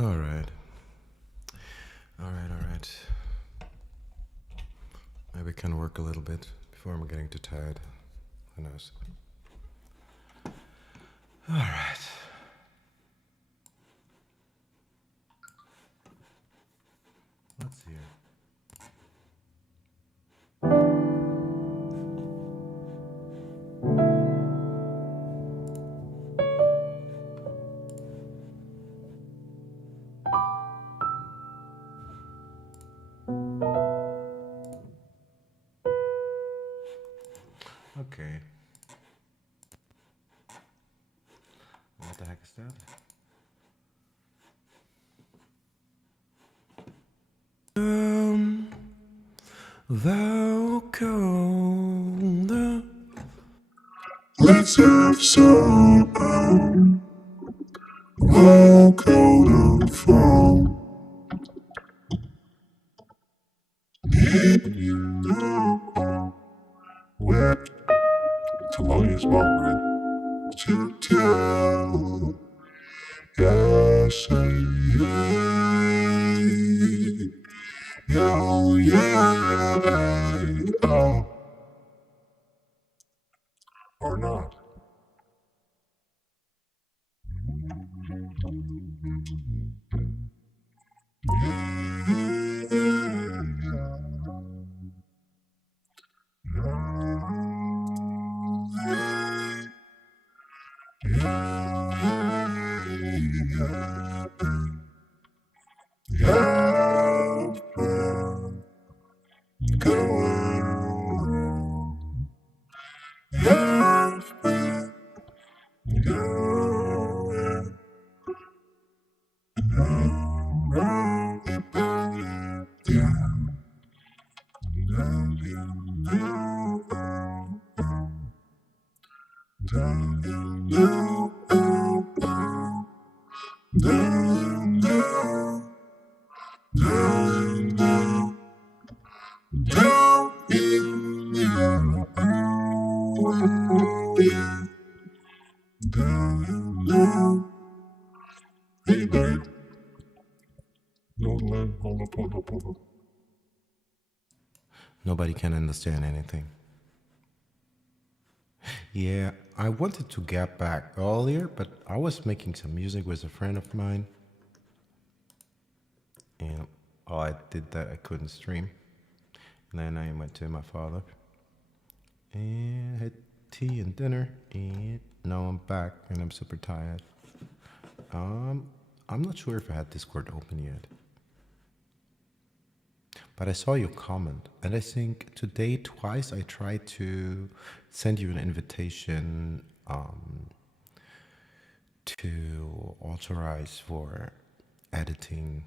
All right. All right. All right. Maybe I can work a little bit before I'm getting too tired. Who knows? All right. Let's see here. Okay. What the heck is that? Vocoder. Let's have some vocoder fun. Did you know where Thelonious Monk to tell? Yes, yeah, yeah, or not. Hey, babe. Hold up. Nobody can understand anything. Yeah, I wanted to get back earlier, but I was making some music with a friend of mine. And while I did that, I couldn't stream. And then I went to my father and had tea and dinner. And now I'm back and I'm super tired. I'm not sure if I had Discord open yet. But I saw your comment, and I think today twice I tried to send you an invitation to authorize for editing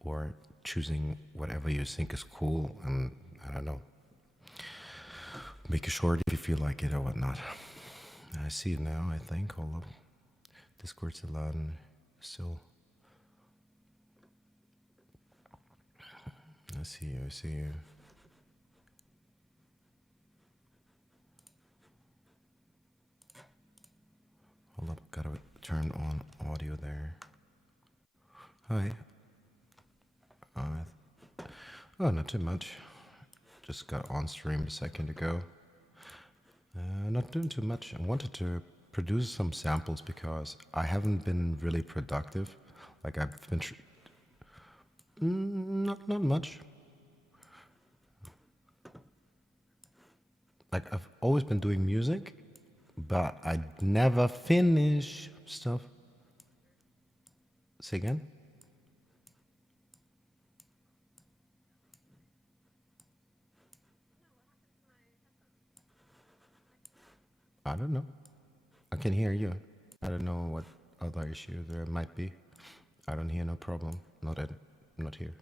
or choosing whatever you think is cool, and I don't know, make a short if you feel like it or whatnot. I see it now, I think. Hold up. Discord's allowed still. I see you. Hold up, gotta turn on audio there. Hi. Oh, not too much. Just got on stream a second ago. Not doing too much. I wanted to produce some samples because I haven't been really productive. Like I've been, not much. Like I've always been doing music, but I never finish stuff. Say again? I don't know. I can hear you. I don't know what other issue there might be. I don't hear no problem. Not here.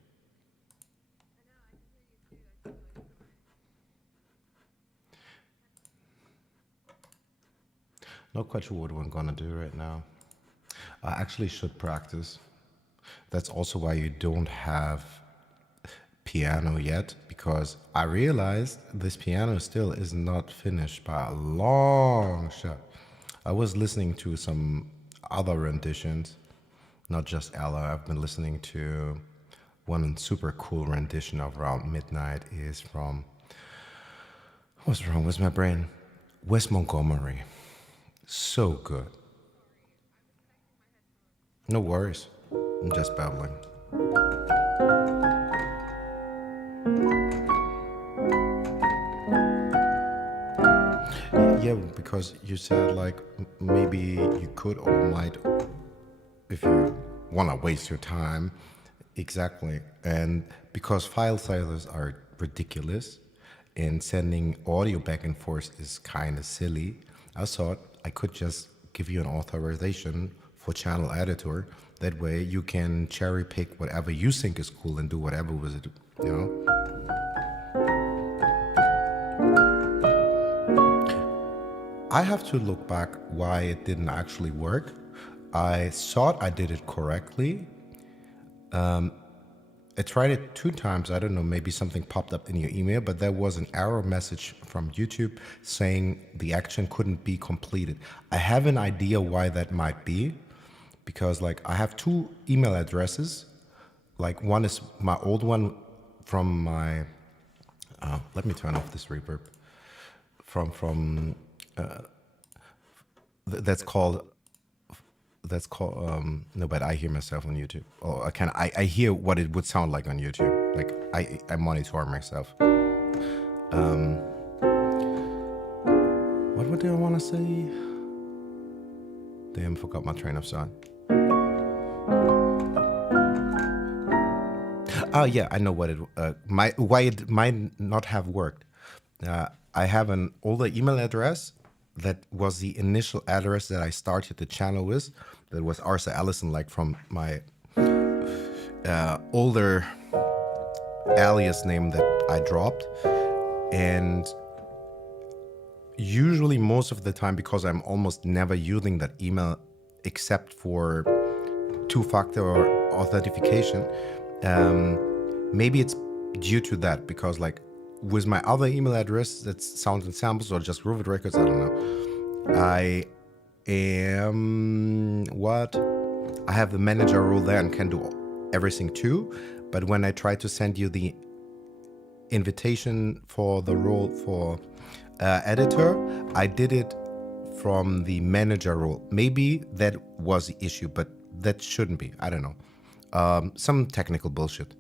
Not quite sure what I'm gonna do right now. I actually should practice. That's also why you don't have piano yet, because I realized this piano still is not finished by a long shot. I was listening to some other renditions, not just Ella. I've been listening to one super cool rendition of Around Midnight is from, what's wrong with my brain? Wes Montgomery. So good. No worries. I'm just babbling. Yeah, because you said like maybe you could or might if you want to waste your time. Exactly. And because file sizes are ridiculous and sending audio back and forth is kind of silly, I thought I could just give you an authorization for channel editor. That way you can cherry pick whatever you think is cool and do whatever with it, you know? I have to look back why it didn't actually work. I thought I did it correctly. I tried it 2 times. I don't know, maybe something popped up in your email, but there was an error message from YouTube saying the action couldn't be completed. I have an idea why that might be because, like, I have 2 email addresses. Like, one is my old one from my. Let me turn off this reverb. From that's called no, but I hear myself on YouTube. Oh, I hear what it would sound like on YouTube. Like I monitor myself. What do I want to say? Damn, forgot my train of thought. Oh yeah, I know what it why it might not have worked. I have an older email address that was the initial address that I started the channel with. That was Arthur Allison, like from my older alias name that I dropped. And usually most of the time, because I'm almost never using that email except for 2-factor authentication, maybe it's due to that, because like with my other email address that's Sounds and Samples or just Rovid Records, I don't know, I am what? I have the manager role there and can do everything too. But when I try to send you the invitation for the role for editor, I did it from the manager role. Maybe that was the issue, but that shouldn't be. I don't know. Some technical bullshit.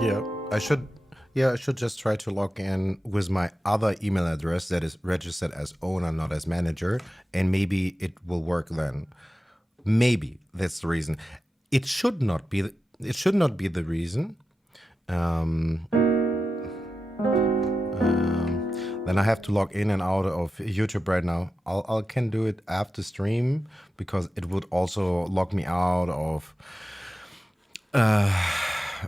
Yeah, I should. Yeah, I should just try to log in with my other email address that is registered as owner, not as manager, and maybe it will work then. Maybe that's the reason. It should not be. It should not be the reason. Then I have to log in and out of YouTube right now. I can do it after stream because it would also log me out of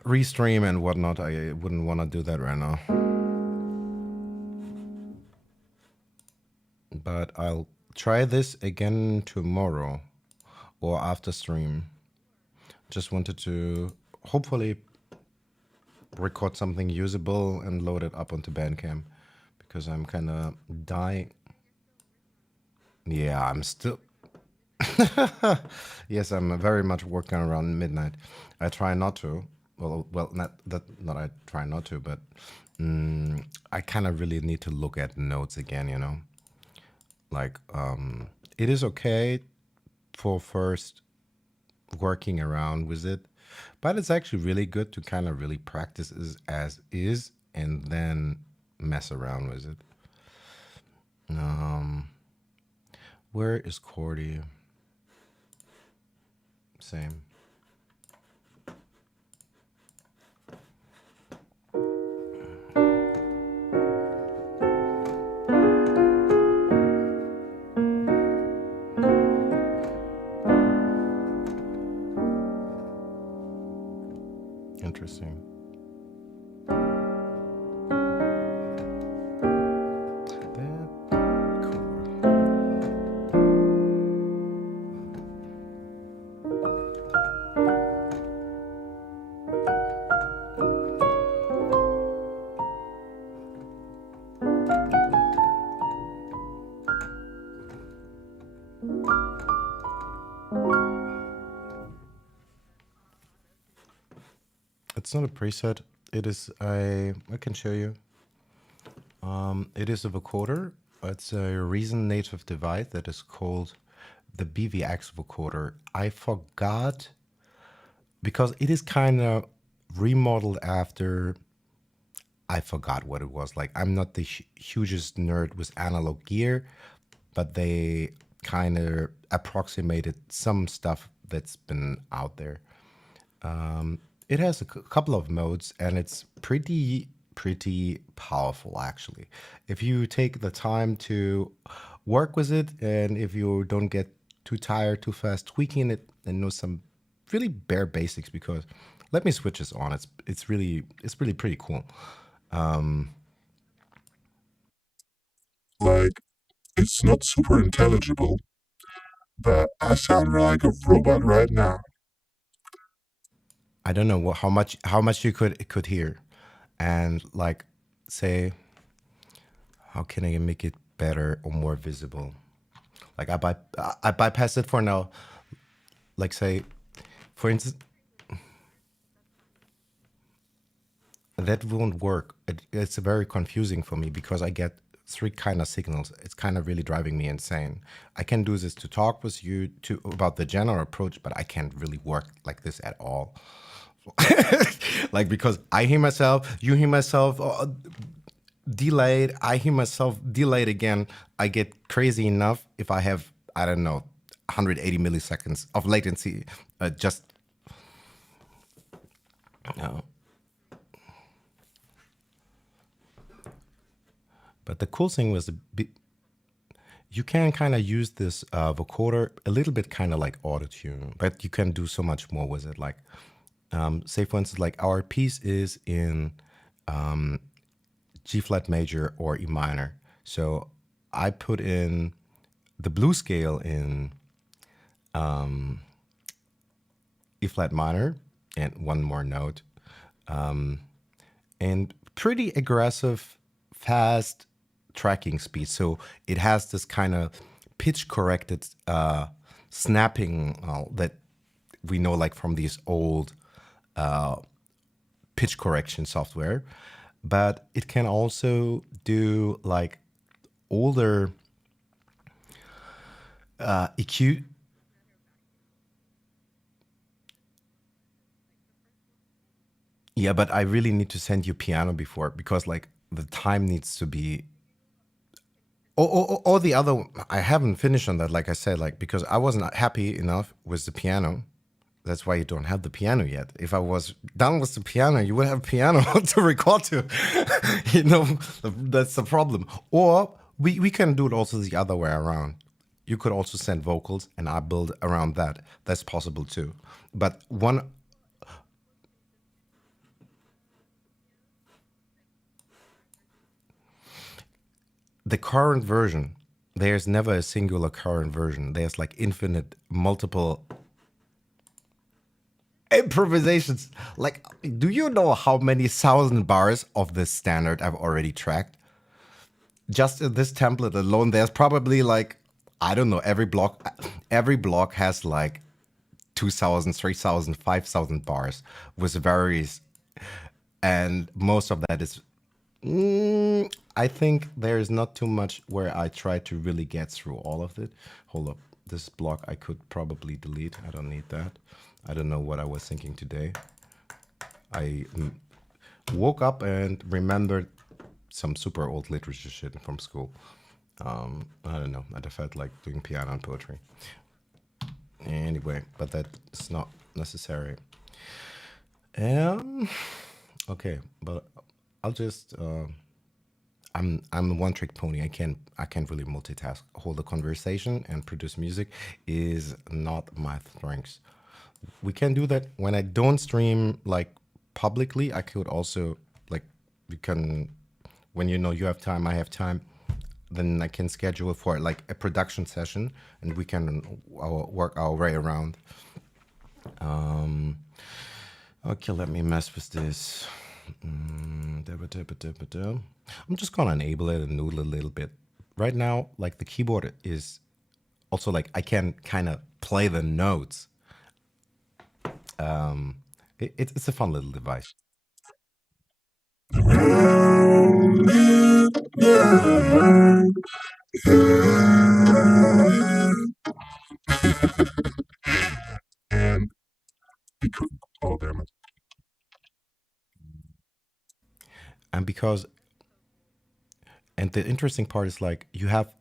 restream and whatnot. I wouldn't want to do that right now. But I'll try this again tomorrow or after stream. Just wanted to hopefully record something usable and load it up onto Bandcamp because I'm kind of dying. Yeah, I'm still. Yes, I'm very much working around midnight. I try not to. Well, not that. Not I try not to, but I kind of really need to look at notes again. You know, like it is okay for first working around with it, but it's actually really good to kind of really practice as is and then mess around with it. Where is Cordy? Same. Interesting. That chord. It's not a preset. It is a. I can show you. It is a vocoder. It's a Reason native device that is called the BVX vocoder. I forgot because it is kind of remodeled after. I forgot what it was like. I'm not the hugest nerd with analog gear, but they kind of approximated some stuff that's been out there. It has a couple of modes, and it's pretty powerful actually. If you take the time to work with it, and if you don't get too tired too fast tweaking it, and know some really bare basics, because let me switch this on. It's really pretty cool. Like, it's not super intelligible, but I sound like a robot right now. I don't know how much you could hear, and like say how can I make it better or more visible? Like I bypass it for now. Like say, for instance, that won't work. It's very confusing for me because I get three kind of signals. It's kind of really driving me insane. I can do this to talk with you to about the general approach, but I can't really work like this at all. Like because I hear myself, you hear myself, delayed. I hear myself delayed again. I get crazy enough if I have, I don't know, 180 milliseconds of latency. Just uh, but the cool thing was you can kind of use this vocoder a little bit kind of like autotune, but you can do so much more with it. Like, say for instance, like our piece is in G flat major or E minor. So I put in the blues scale in E flat minor and one more note, and pretty aggressive, fast tracking speed. So it has this kind of pitch corrected snapping that we know like from these old pitch correction software, but it can also do like older EQ. Yeah, but I really need to send you piano before because like the time needs to be. Or the other, I haven't finished on that. Like I said, like because I wasn't happy enough with the piano. That's why you don't have the piano yet. If I was done with the piano, you would have piano to record to. you know, that's the problem. Or we can do it also the other way around. You could also send vocals, and I build around that. That's possible too. But the current version, there's never a singular current version. There's like infinite, multiple improvisations. Like, do you know how many thousand bars of this standard I've already tracked? Just in this template alone, there's probably like, I don't know, every block has like 2,000, 3,000, 5,000 bars with various, and most of that is I think there's not too much where I try to really get through all of it. Hold up. This block I could probably delete. I don't need that. I don't know what I was thinking today. I woke up and remembered some super old literature shit from school. I don't know. I felt like doing piano and poetry. Anyway, but that's not necessary. Okay, but I'll just I'm a one trick pony. I can't really multitask. Hold a conversation and produce music is not my strengths. We can do that when I don't stream like publicly. I could also like we can when you know you have time, I have time. Then I can schedule for like a production session, and we can work our way around. Okay, let me mess with this. I'm just gonna enable it and noodle a little bit. Right now, like the keyboard is also like I can kind of play the notes. It's a fun little device. And because, oh damn it. And because, and the interesting part is like you have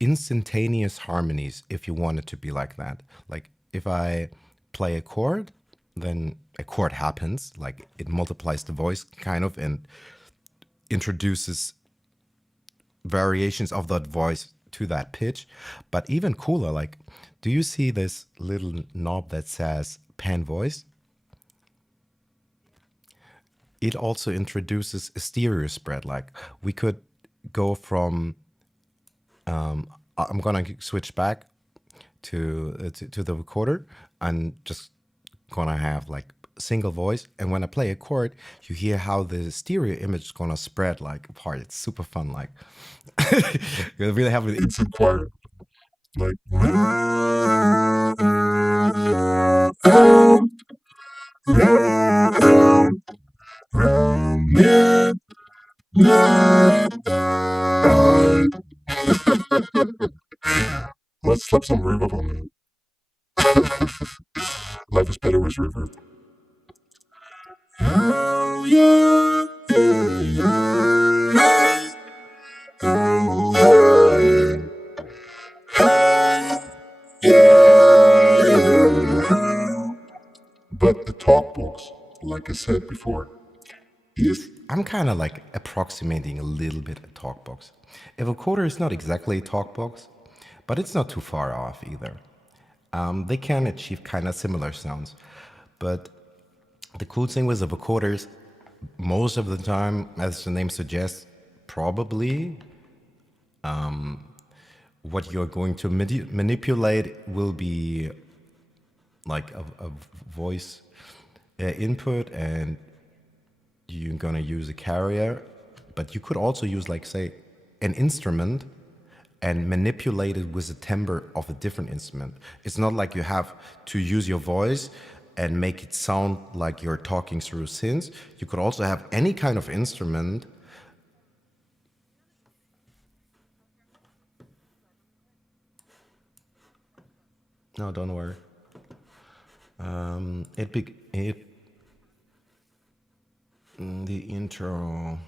instantaneous harmonies if you want it to be like that. Like if I play a chord, then a chord happens, like it multiplies the voice kind of and introduces variations of that voice to that pitch. But even cooler, like, do you see this little knob that says pan voice? It also introduces a stereo spread. Like we could go from I'm gonna switch back to the recorder and just gonna have like single voice. And when I play a chord, you hear how the stereo image is gonna spread like apart. It's super fun. Like you really have it. It's in quiet. Like, let's slap some reverb on it. Life is better with reverb. But the talk box, like I said before, is I'm kind of like approximating a little bit a talk box. A vocoder is not exactly a talk box, but it's not too far off either. They can achieve kind of similar sounds, but the cool thing with the vocoders, most of the time, as the name suggests, probably what you're going to manipulate will be like a voice input, and you're gonna use a carrier, but you could also use like say an instrument and manipulate it with the timbre of a different instrument. It's not like you have to use your voice and make it sound like you're talking through synths. You could also have any kind of instrument. No, don't worry. It the intro.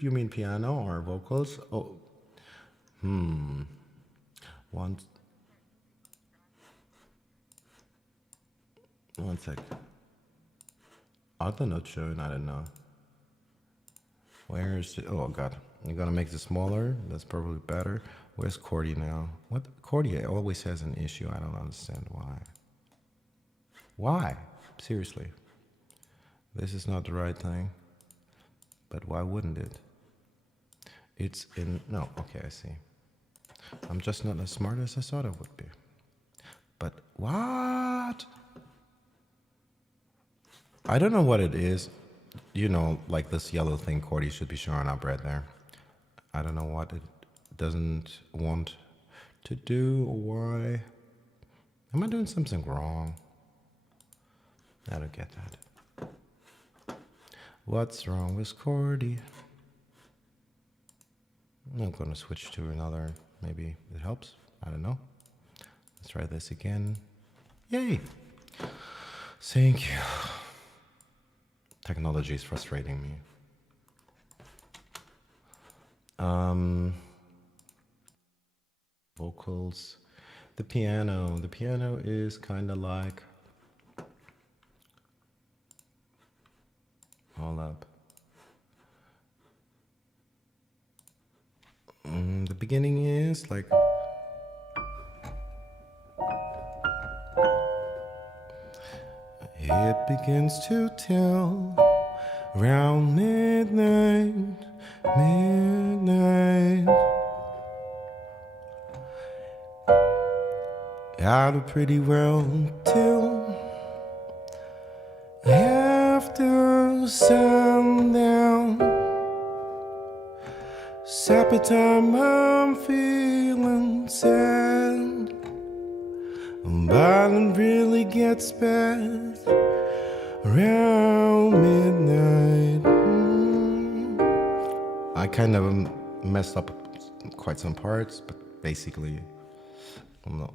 You mean piano or vocals? Oh, one one sec. Are they not showing? I don't know. Where's it? Oh god, you're gonna make this smaller. That's probably better. Where's Cordy now? What Cordy always has an issue. I don't understand why. Why? Seriously, this is not the right thing. But why wouldn't it? It's in no. Okay, I see. I'm just not as smart as I thought I would be. But what? I don't know what it is. You know, like this yellow thing, Cordy should be showing up right there. I don't know what it doesn't want to do or why. Am I doing something wrong? I don't get that. What's wrong with Cordy? I'm gonna switch to another. Maybe it helps. I don't know. Let's try this again. Yay! Thank you. Technology is frustrating me. Vocals. The piano. The piano is kind of like. Hold up. The beginning is like. Here It begins to tell round midnight, midnight. I do pretty well till after sundown. Supper time, I'm feeling sad, but it really gets bad around midnight. I kind of messed up quite some parts, but basically, I'm not.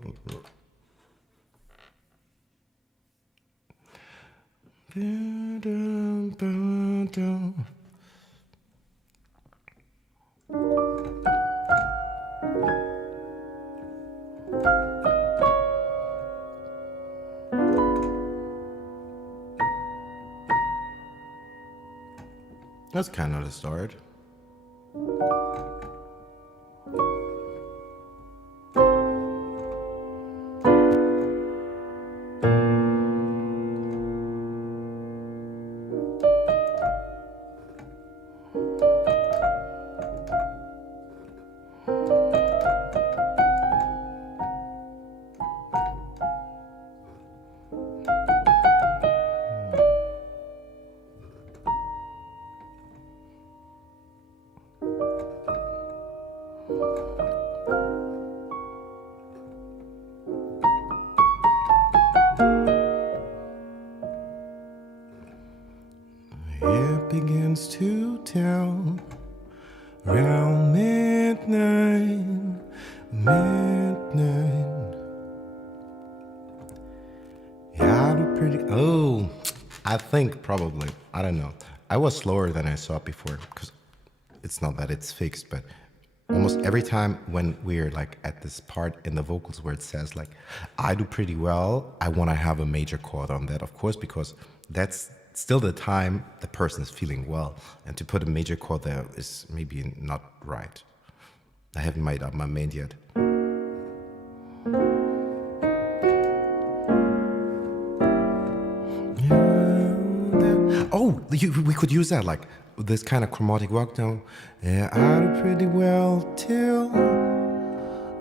That's kind of the start. It begins to tell round midnight, midnight. Yeah, I do pretty. Oh, I think probably. I don't know. I was slower than I saw before because it's not that it's fixed, but almost every time when we're like at this part in the vocals where it says like I do pretty well, I want to have a major chord on that, of course, because that's still the time the person is feeling well, and to put a major chord there is maybe not right. I haven't made up my mind yet. Oh, we could use that, like this kind of chromatic walk down. Yeah, I do pretty well till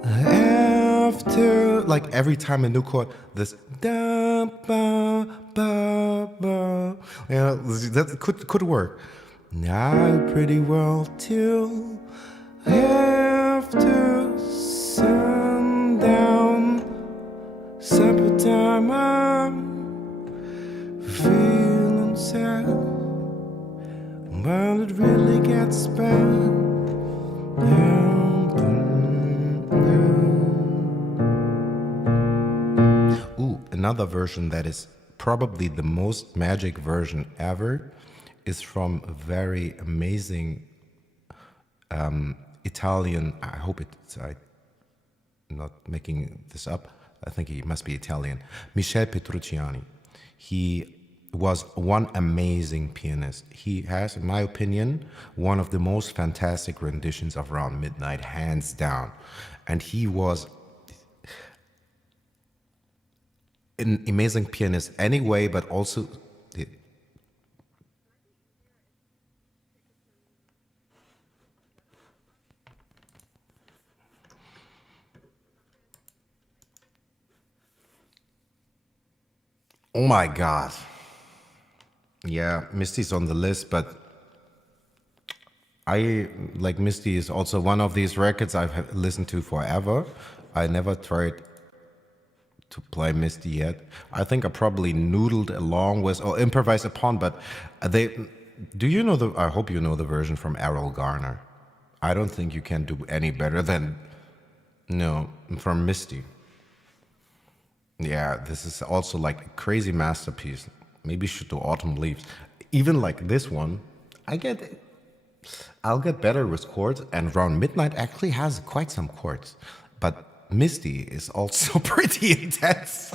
after, like every time a new chord, this da ba ba ba. Yeah, that could work. I do pretty well till after sundown. Supper time, I'm feeling sad, but it really gets bad. Ooh, another version that is probably the most magic version ever is from a very amazing Italian. I hope I'm not making this up. I think he must be Italian. Michel Petrucciani. He was one amazing pianist. He has, in my opinion, one of the most fantastic renditions of Around Midnight, hands down. And he was an amazing pianist anyway, but also oh my God. Yeah, Misty's on the list, but I like Misty is also one of these records I've listened to forever. I never tried to play Misty yet. I think I probably noodled along with or improvised upon, but they. Do you know the? I hope you know the version from Errol Garner. I don't think you can do any better than no from Misty. Yeah, this is also like a crazy masterpiece. Maybe you should do Autumn Leaves. Even like this one, I'll get better with chords, and Round Midnight actually has quite some chords. But Misty is also pretty intense.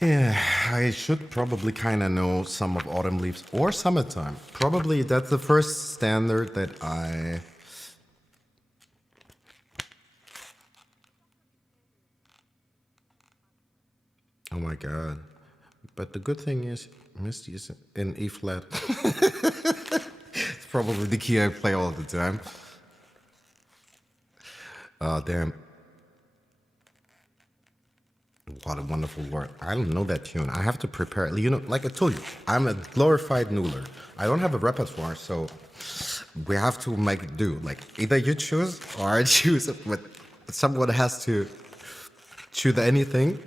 Yeah, I should probably kind of know some of Autumn Leaves or Summertime. Probably that's the first standard that I my God. But the good thing is, Misty is in E flat. It's probably the key I play all the time. Damn. What a wonderful word. I don't know that tune. I have to prepare. You know, like I told you, I'm a glorified noodler. I don't have a repertoire, so we have to make it do. Like, either you choose or I choose it, but someone has to choose anything.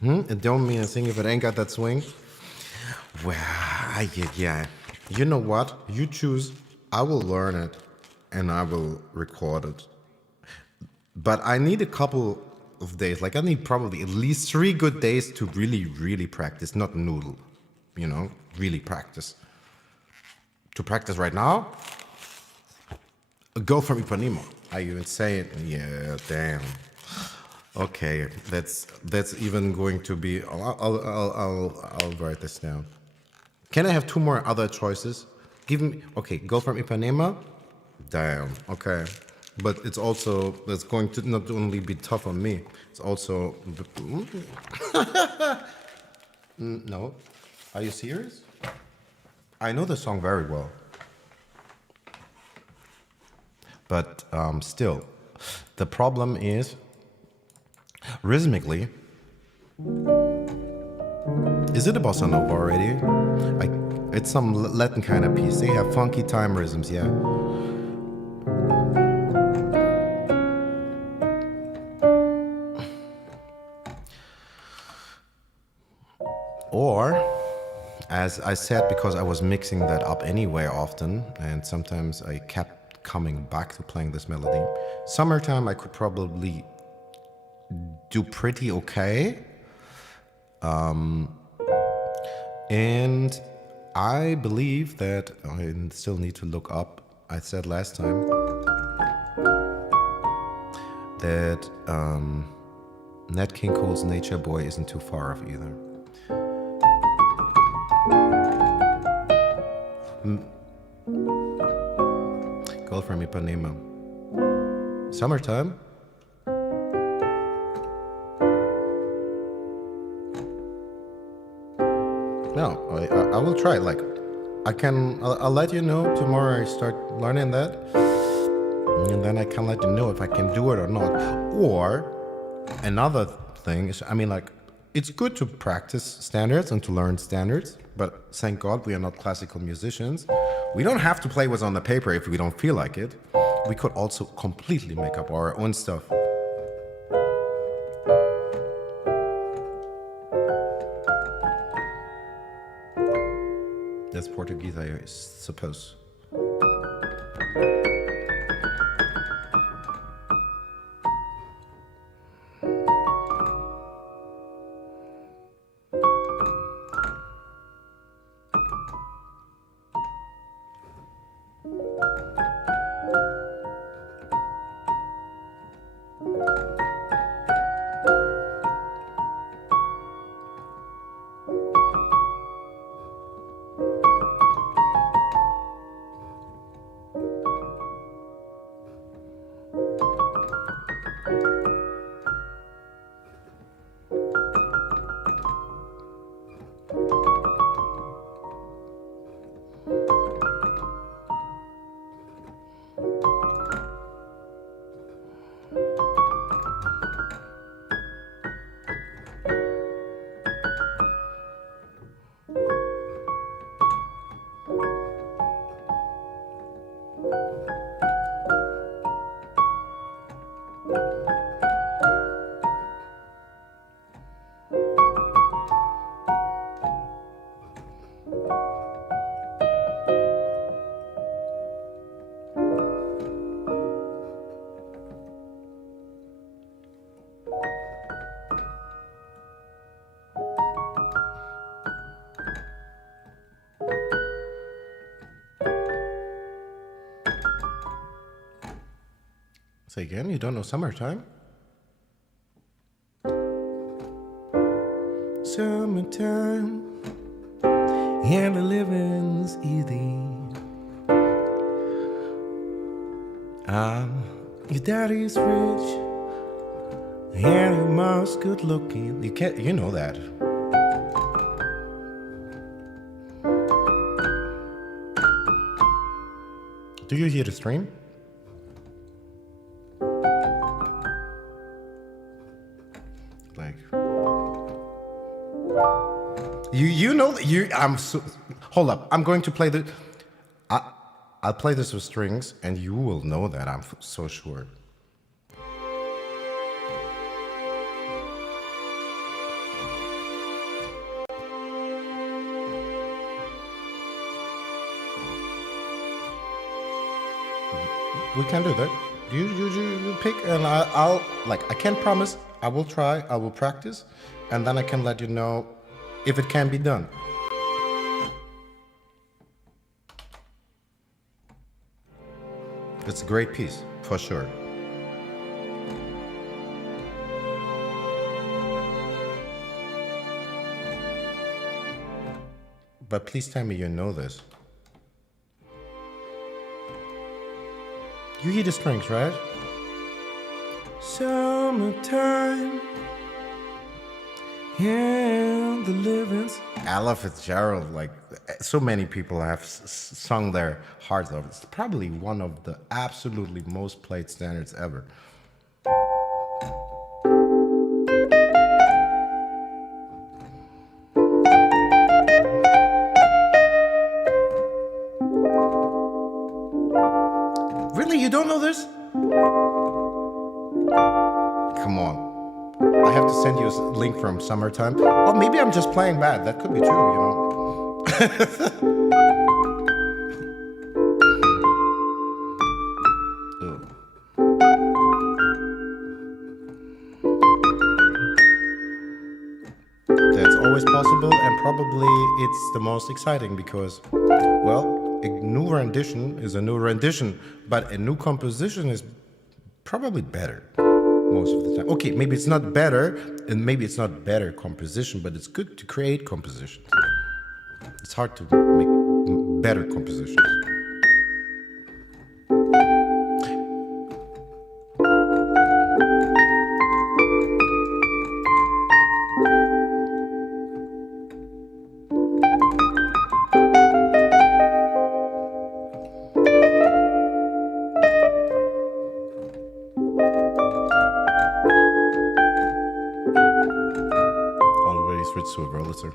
It don't mean a thing if it ain't got that swing. Well, yeah. You know what? You choose. I will learn it, and I will record it. But I need a couple of days. Like I need probably at least 3 good days to really, really practice. Not noodle, really practice. To practice right now, go from Ipanema. Are you insane? Yeah, damn. Okay, that's even going to be. I'll write this down. Can I have 2 more other choices? Give me. Okay, go from Ipanema. Damn. Okay, but it's going to not only be tough on me. It's also. No. Are you serious? I know the song very well. But still, the problem is, rhythmically, is it a bossa nova already? It's some Latin kind of piece. They have funky time rhythms, yeah. Or, as I said, because I was mixing that up anyway often, and sometimes I kept coming back to playing this melody. Summertime, I could probably do pretty okay. And I believe that I still need to look up. I said last time that Nat King Cole's Nature Boy isn't too far off either. Girl from Ipanema. Summertime? No, I will try. Like, I'll let you know tomorrow I start learning that. And then I can let you know if I can do it or not. Or, another thing is, it's good to practice standards and to learn standards, but thank God we are not classical musicians. We don't have to play what's on the paper if we don't feel like it. We could also completely make up our own stuff. That's Portuguese, I suppose. Say again, you don't know Summertime? Summertime, and the living's easy. Your daddy's rich, and you're most good looking. You know that. Do you hear the stream? Like, you know that you. Hold up. I'm going to play the. I'll play this with strings, and you will know that. I'm so sure. We can do that. You pick, and I'll like. I can't promise. I will try. I will practice, and then I can let you know if it can be done. It's a great piece, for sure. But please tell me you know this. You hear the strings, right? Summertime, yeah, the living's. Ella Fitzgerald, like so many people have sung their hearts out. It's probably one of the absolutely most played standards ever. Really, you don't know this? Come on. I have to send you a link from Summertime. Or maybe I'm just playing bad. That could be true, you know. That's always possible, and probably it's the most exciting because, well, a new rendition is a new rendition, but a new composition is probably better most of the time. Okay, maybe it's not better, and maybe it's not better composition, but it's good to create compositions. It's hard to make better compositions. Already switched to a Wurlitzer.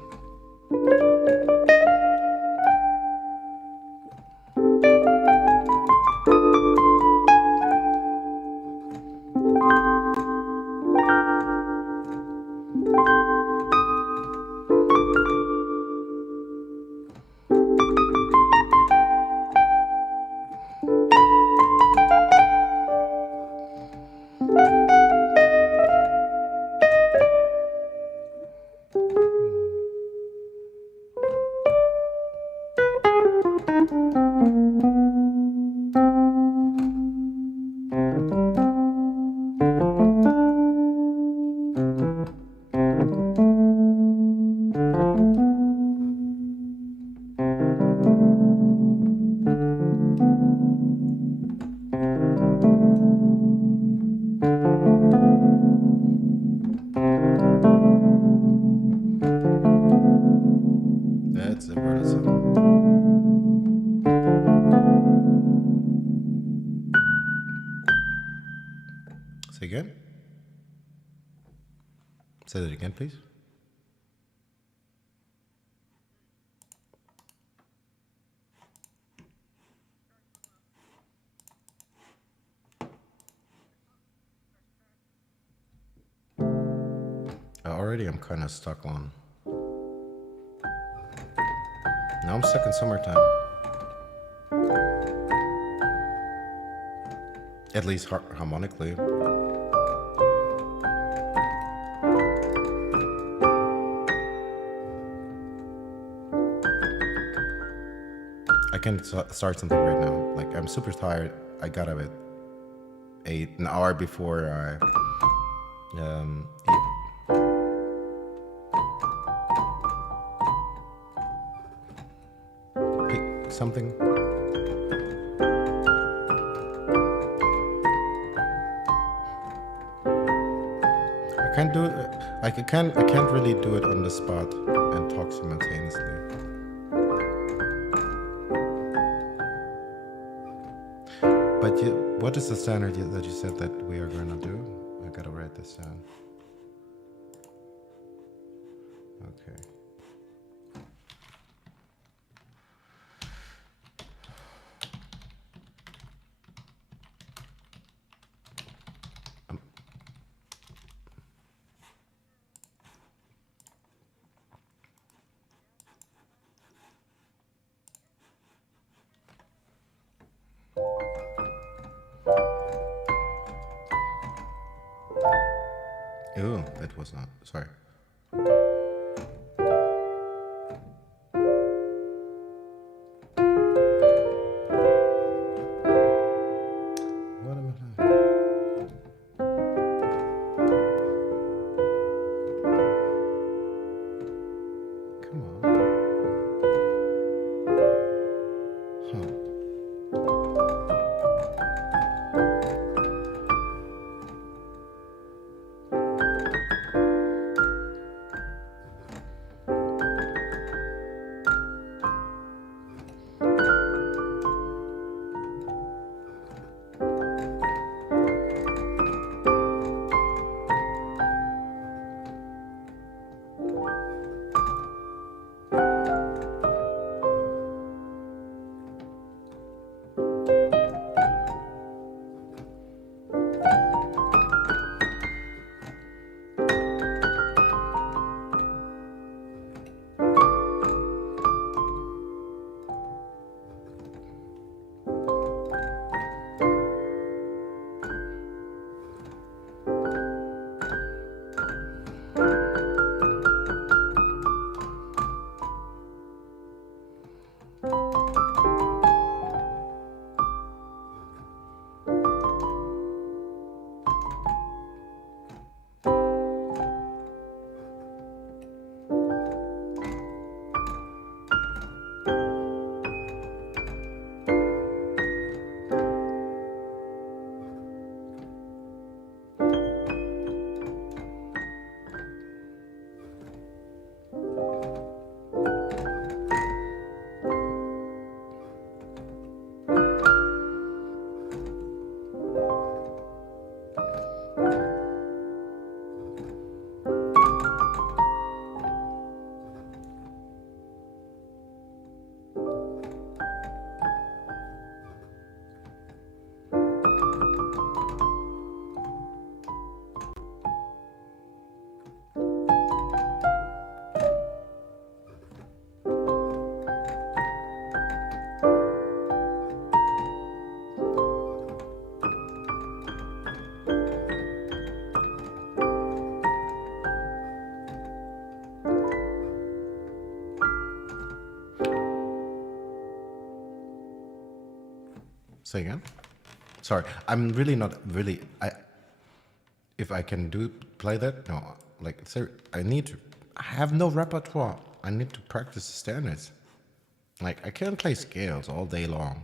That's a Wurlitzer. Say again? Say that again, please. Already I'm kind of stuck on. Now I'm stuck in Summertime. At least harmonically. I can start something right now. Like, I'm super tired. I got up at 8, an hour before I eat. Pick something. can't do it. Like I can't really do it on the spot and talk simultaneously. But what is the standard that you said that we are gonna do? I gotta write this down. Okay. Oh, that was not. Sorry. What am I doing? Come on. Huh. Say again. Sorry, I'm really not really. If I can play that, no. Like, sir, I need to. I have no repertoire. I need to practice the standards. Like, I can't play scales all day long.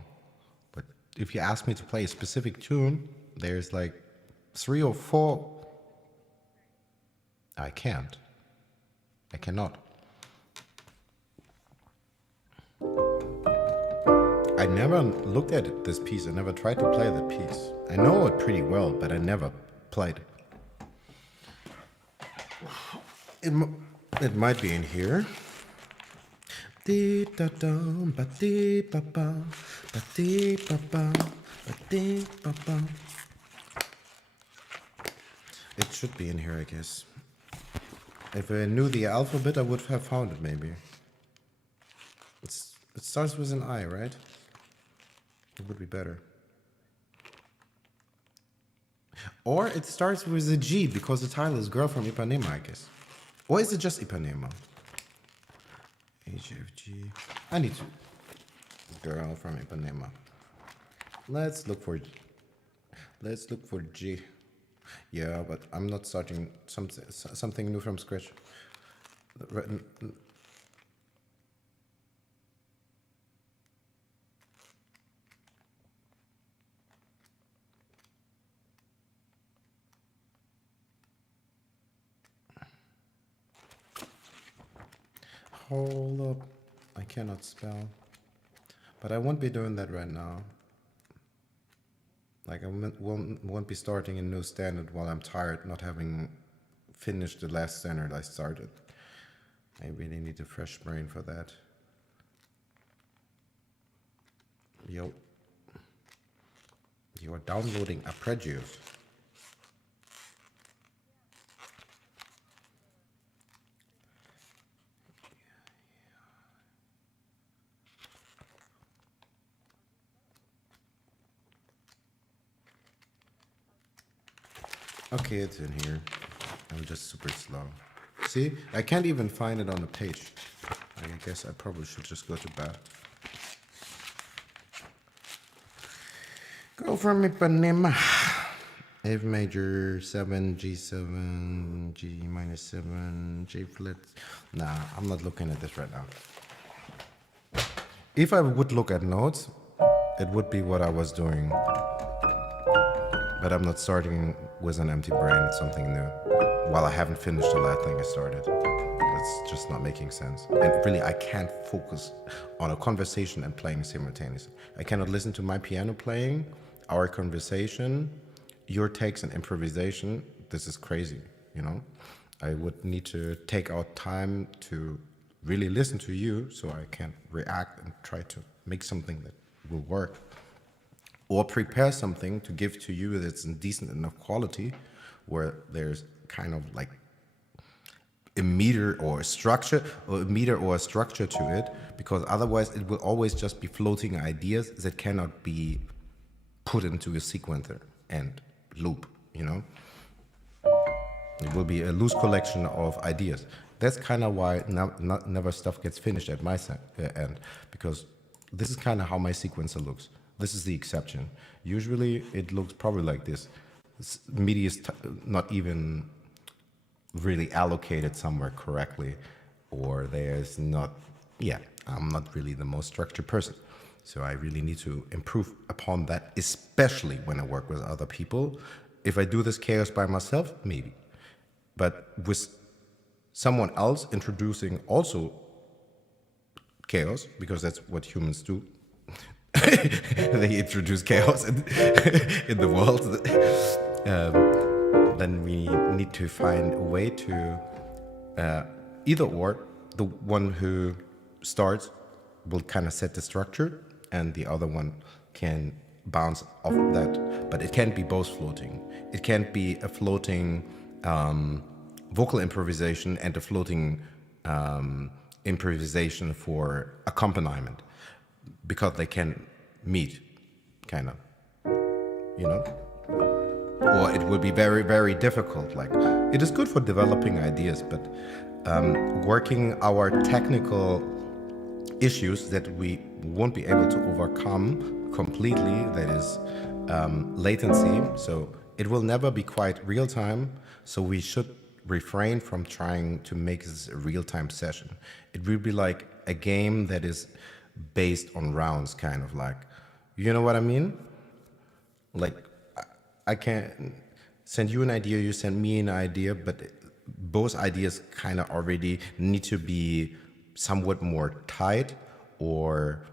But if you ask me to play a specific tune, there's like 3 or 4. I can't. I cannot. I never looked at this piece. I never tried to play the piece. I know it pretty well, but I never played it. It might be in here. It should be in here, I guess. If I knew the alphabet, I would have found it, maybe. It starts with an I, right? It would be better. Or it starts with a G, because the title is Girl from Ipanema, I guess. Or is it just Ipanema? HFG. I need to. Girl from Ipanema. Let's look for G. Yeah, but I'm not starting something new from scratch. Hold up. I cannot spell. But I won't be doing that right now. Like, I won't be starting a new standard while I'm tired, not having finished the last standard I started. I really need a fresh brain for that. Yo. You are downloading a prejudice. Okay, it's in here. I'm just super slow. See, I can't even find it on the page. I guess I probably should just go to bed. Go from Ipanema. F major 7, G7, G minus 7, G flat. Nah, I'm not looking at this right now. If I would look at notes, it would be what I was doing. But I'm not starting with an empty brain, it's something new. While I haven't finished the last thing I started. That's just not making sense. And really, I can't focus on a conversation and playing simultaneously. I cannot listen to my piano playing, our conversation, your takes and improvisation. This is crazy, you know? I would need to take out time to really listen to you so I can react and try to make something that will work. Or prepare something to give to you that's in decent enough quality where there's kind of like a meter or a structure to it, because otherwise it will always just be floating ideas that cannot be put into a sequencer and loop, you know? It will be a loose collection of ideas. That's kind of why never stuff gets finished at my end, because this is kind of how my sequencer looks. This is the exception. Usually it looks probably like this. MIDI is not even really allocated somewhere correctly, or there's not, I'm not really the most structured person. So I really need to improve upon that, especially when I work with other people. If I do this chaos by myself, maybe. But with someone else introducing also chaos, because that's what humans do. They introduce chaos in the world. Then we need to find a way to either or. The one who starts will kind of set the structure, and the other one can bounce off of that. But it can't be both floating. It can't be a floating vocal improvisation and a floating improvisation for accompaniment, because they can meet, kind of, you know? Or it will be very, very difficult. Like, it is good for developing ideas, but working our technical issues that we won't be able to overcome completely, that is latency. So it will never be quite real time. So we should refrain from trying to make this a real time session. It will be like a game that is based on rounds, kind of like, you know what I mean? Like, I can send you an idea, you send me an idea, but both ideas kind of already need to be somewhat more tight or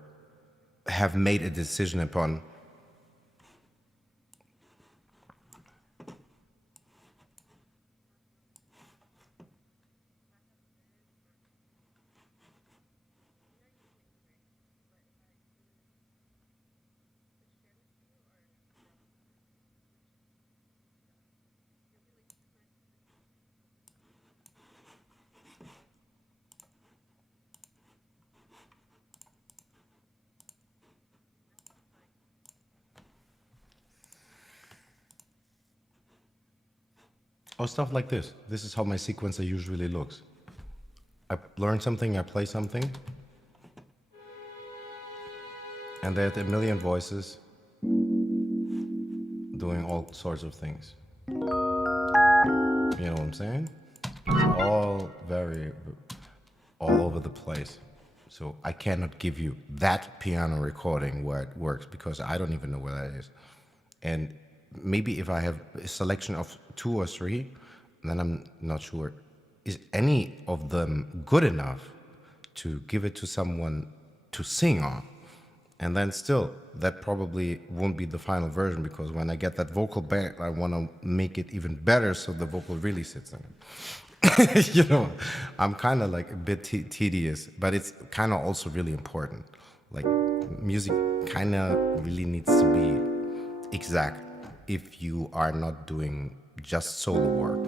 have made a decision upon. Or stuff like this. This is how my sequencer usually looks. I learn something, I play something, and there's a million voices doing all sorts of things. You know what I'm saying? It's all all over the place. So I cannot give you that piano recording where it works, because I don't even know where that is. And maybe if I have a selection of 2 or 3, then I'm not sure. Is any of them good enough to give it to someone to sing on. And then still, that probably won't be the final version because when I get that vocal back, I want to make it even better so the vocal really sits in it. I'm kind of like a bit tedious, but it's kind of also really important. Like, music kind of really needs to be exact if you are not doing just solo work.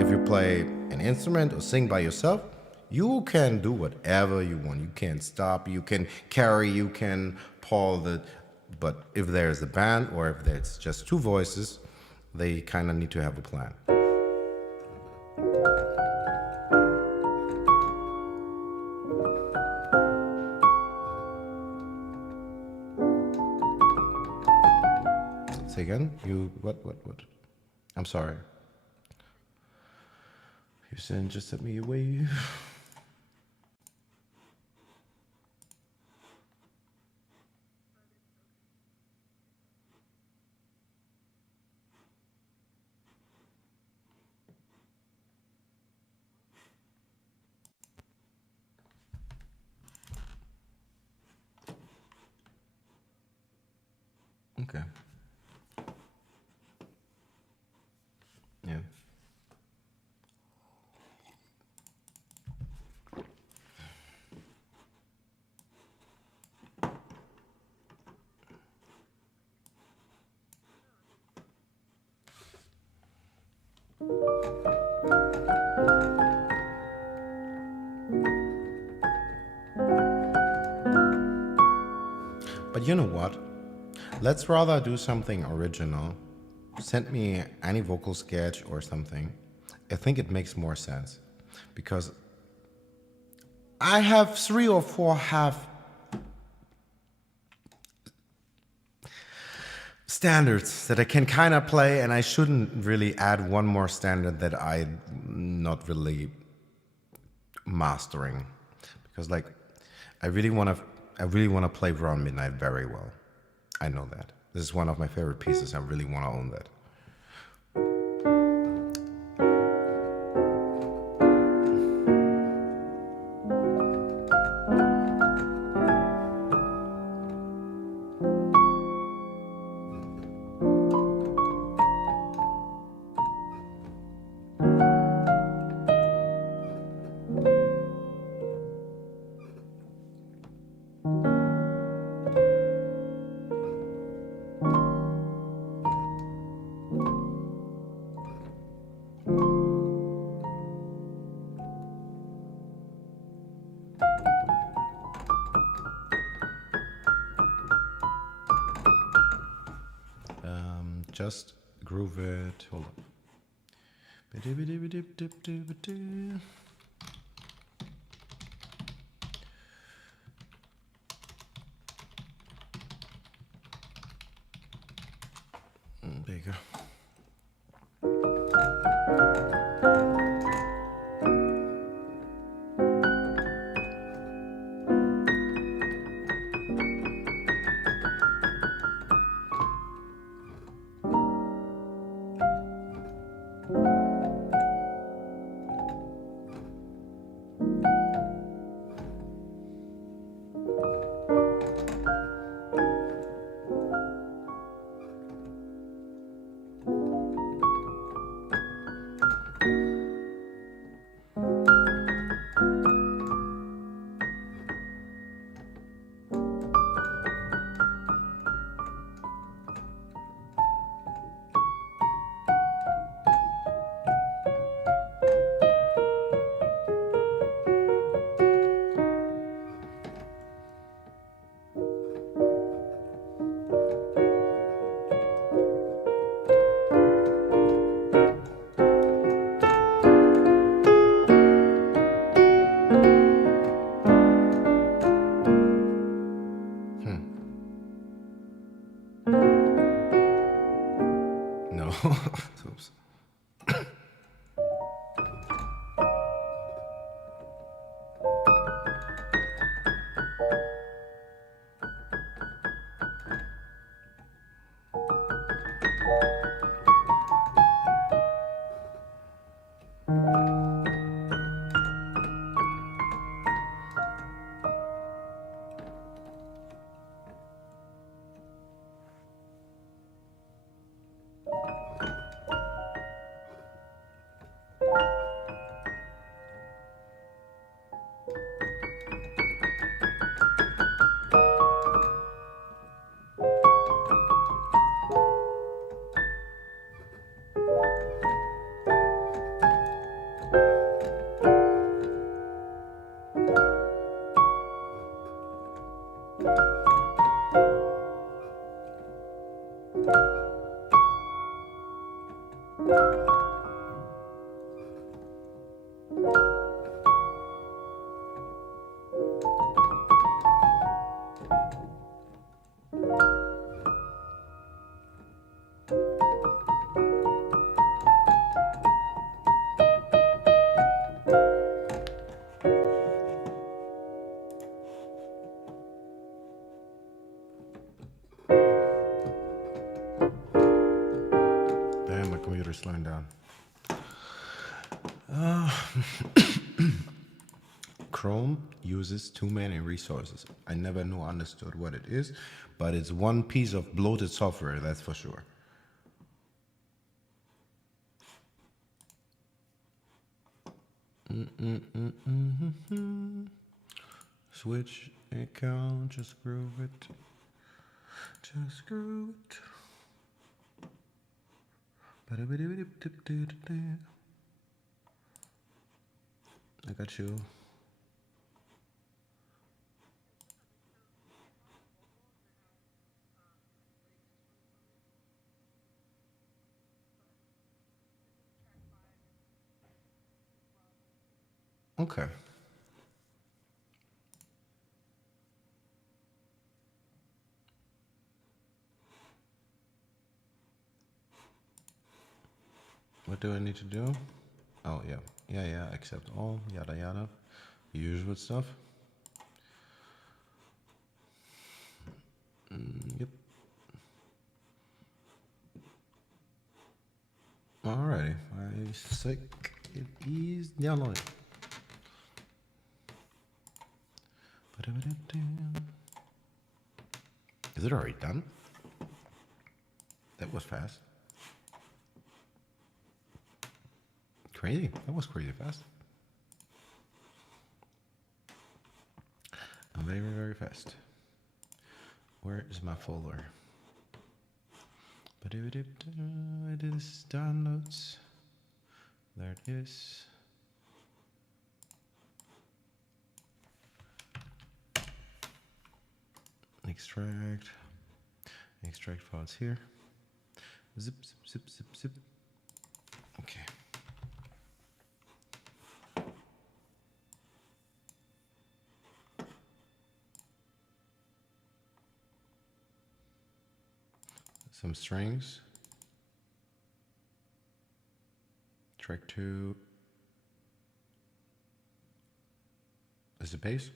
If you play an instrument or sing by yourself, you can do whatever you want. You can stop, you can carry, you can pause it. But if there's a band or if there's just two voices, they kind of need to have a plan. Say again? What? I'm sorry. You said just set me away. Okay. Yeah. But you know what? Let's rather do something original. Send me any vocal sketch or something. I think it makes more sense because I have 3 or 4 half standards that I can kind of play, and I shouldn't really add one more standard that I'm not really mastering because, like, I really want to play Round Midnight very well. I know that. This is one of my favorite pieces. I really want to own that. Just groove it. Hold on. There you go. No. Oops. Damn, my computer's slowing down. Chrome uses too many resources. I never knew understood what it is, but it's one piece of bloated software, that's for sure. Switch account, just groove it. Just groove it. I got you. Okay. What do I need to do? Oh, yeah. Yeah, accept all, yada yada. Usual stuff. Yep. Alrighty. I think it is downloading. Is it already done? That was fast. Crazy. That was crazy fast. Very, very fast. Where is my folder? It is downloads. There it is. Extract. Extract files here. Zip, zip, zip, zip, zip. Okay. Some strings. Track 2 is the bass.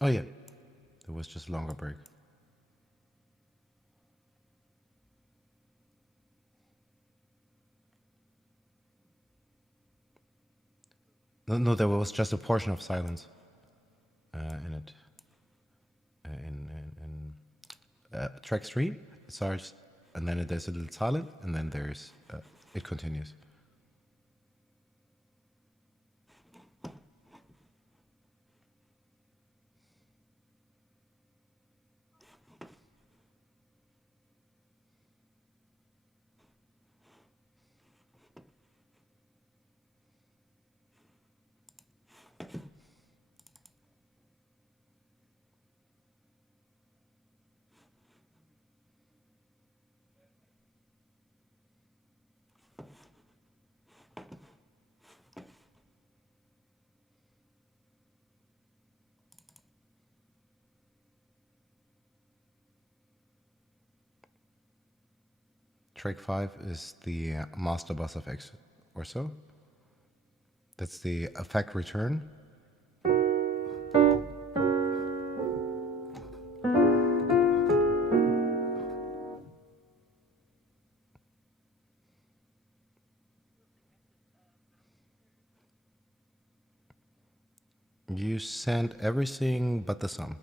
Oh yeah, there was just a longer break. No, there was just a portion of silence in it. In track 3, it starts, and then there's a little silent, and then there's it continues. Track 5 is the master bus of X or so. That's the effect return. You send everything but the sum.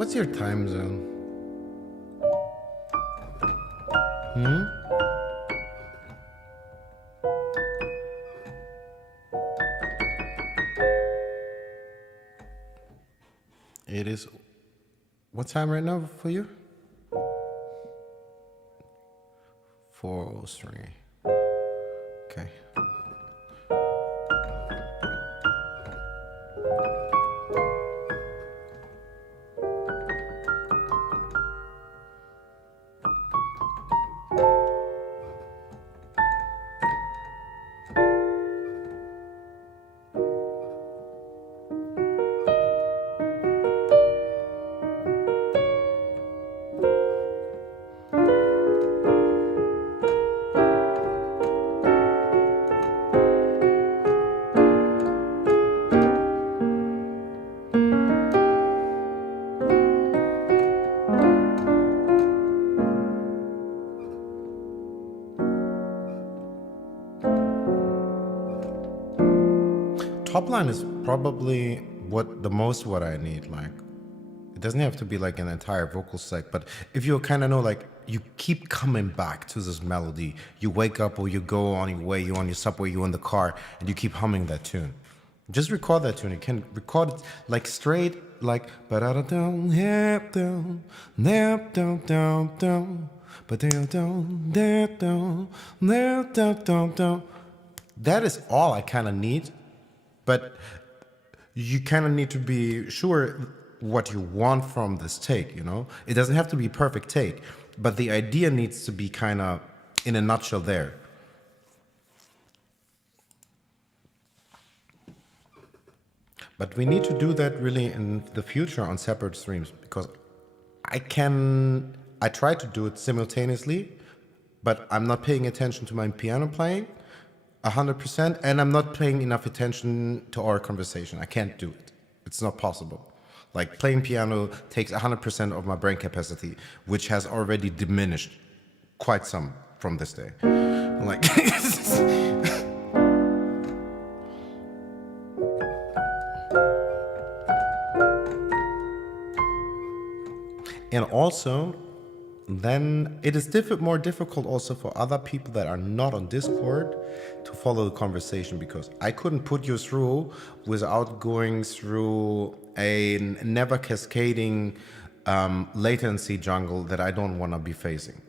What's your time zone? It is. What time right now for you? 4:03. Okay. Top line is probably what I need. Like, it doesn't have to be like an entire vocal sec, but if you kind of know, like, you keep coming back to this melody, you wake up or you go on your way, you're on your subway, you're in the car, and you keep humming that tune. Just record that tune. You can record it like straight, like ba da da down, hip down, nap down, down, down, ba down, down, down, down, down, down, down. That is all I kind of need. But you kind of need to be sure what you want from this take, you know? It doesn't have to be a perfect take, but the idea needs to be kind of in a nutshell there. But we need to do that really in the future on separate streams because I try to do it simultaneously, but I'm not paying attention to my piano playing 100%, and I'm not paying enough attention to our conversation. I can't do it. It's not possible. Like, playing piano takes 100% of my brain capacity, which has already diminished quite some from this day. Like, and also, then it is more difficult also for other people that are not on Discord to follow the conversation because I couldn't put you through without going through a never cascading latency jungle that I don't want to be facing.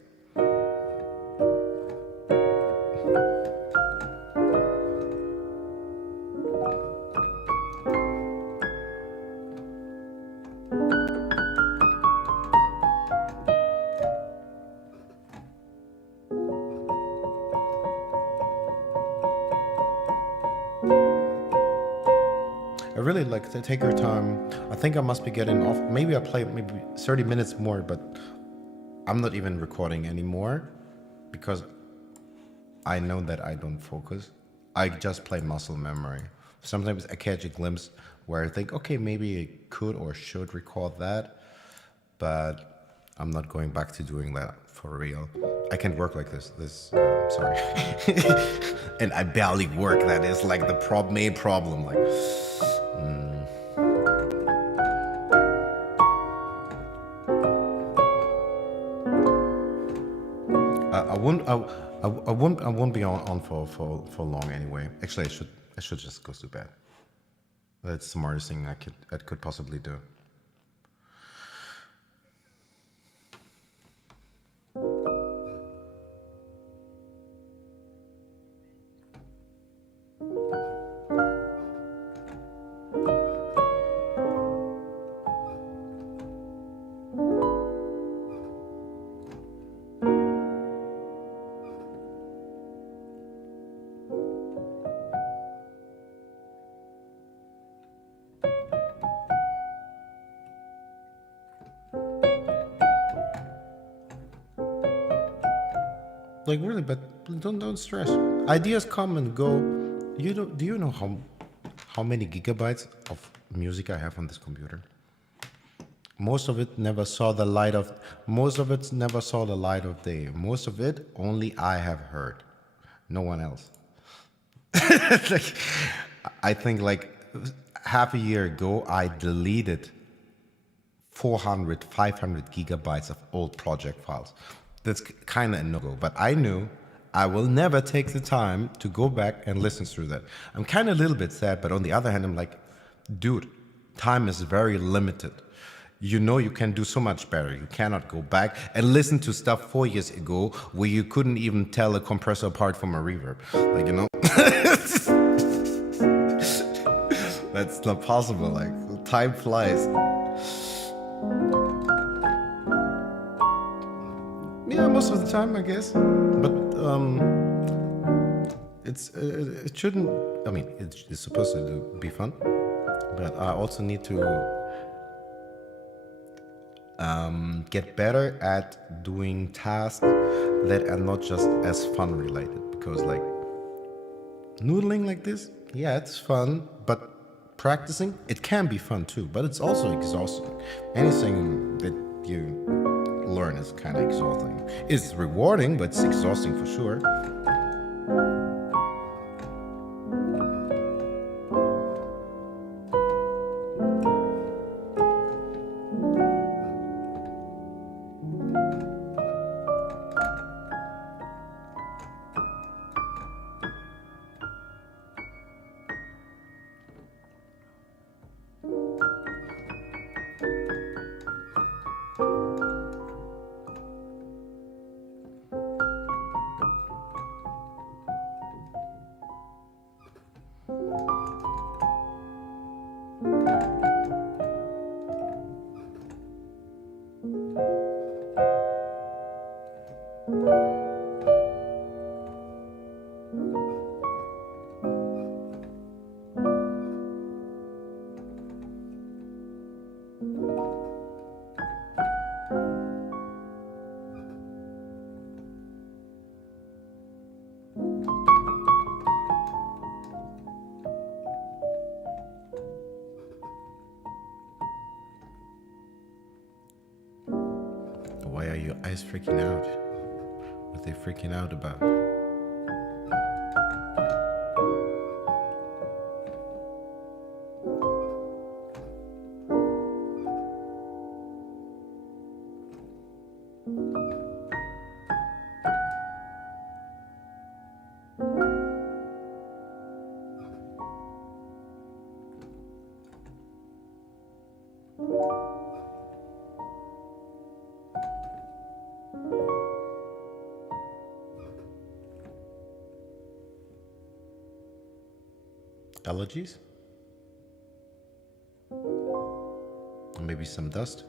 I really like to take your time. I think I must be getting off. Maybe I play maybe 30 minutes more, but I'm not even recording anymore because I know that I don't focus. I just play muscle memory. Sometimes I catch a glimpse where I think, okay, maybe I could or should record that, but I'm not going back to doing that for real. I can't work like this. Sorry. And I barely work. That is like the main problem. Like, I won't be on for long anyway. Actually, I should just go to bed. That's the smartest thing I could possibly do. Like, really, but don't stress. Ideas come and go. Do you know how many gigabytes of music I have on this computer? Most of it never saw the light of day. Most of it only I have heard. No one else. Like, I think like half a year ago I deleted 400, 500 gigabytes of old project files. That's kind of a no-go. But I knew I will never take the time to go back and listen through that. I'm kind of a little bit sad, but on the other hand, I'm like, dude, time is very limited. You know you can do so much better. You cannot go back and listen to stuff 4 years ago where you couldn't even tell a compressor apart from a reverb. Like, you know, that's not possible. Like, time flies. Yeah, most of the time, I guess. But it shouldn't. I mean, it's supposed to be fun, but I also need to get better at doing tasks that are not just as fun related. Because like noodling like this, yeah, it's fun, but practicing it can be fun too. But it's also exhausting. Anything that you learn is kind of exhausting. It's rewarding, but it's exhausting for sure. Why are your eyes freaking out? What are they freaking out about? Allergies? Or maybe some dust?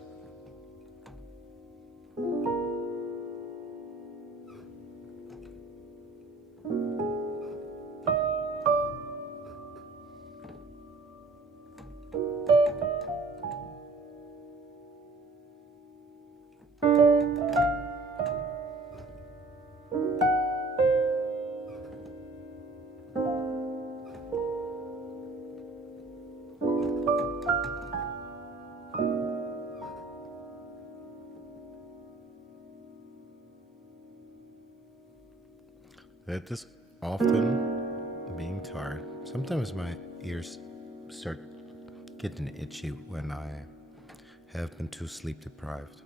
That is often being tired. Sometimes my ears start getting itchy when I have been too sleep deprived.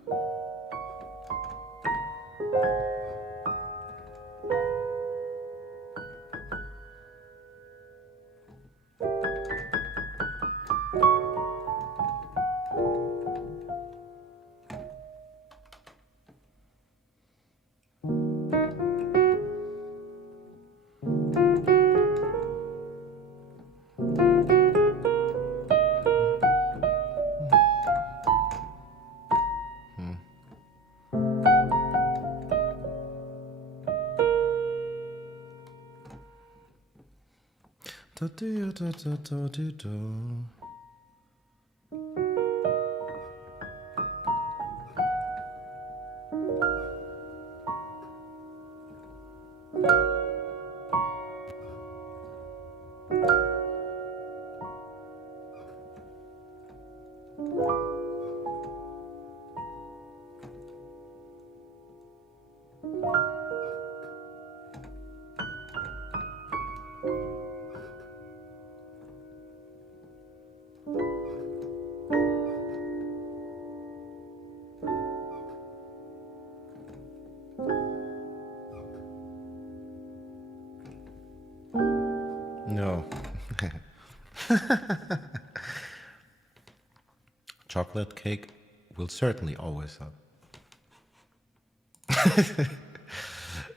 Chocolate cake will certainly always help.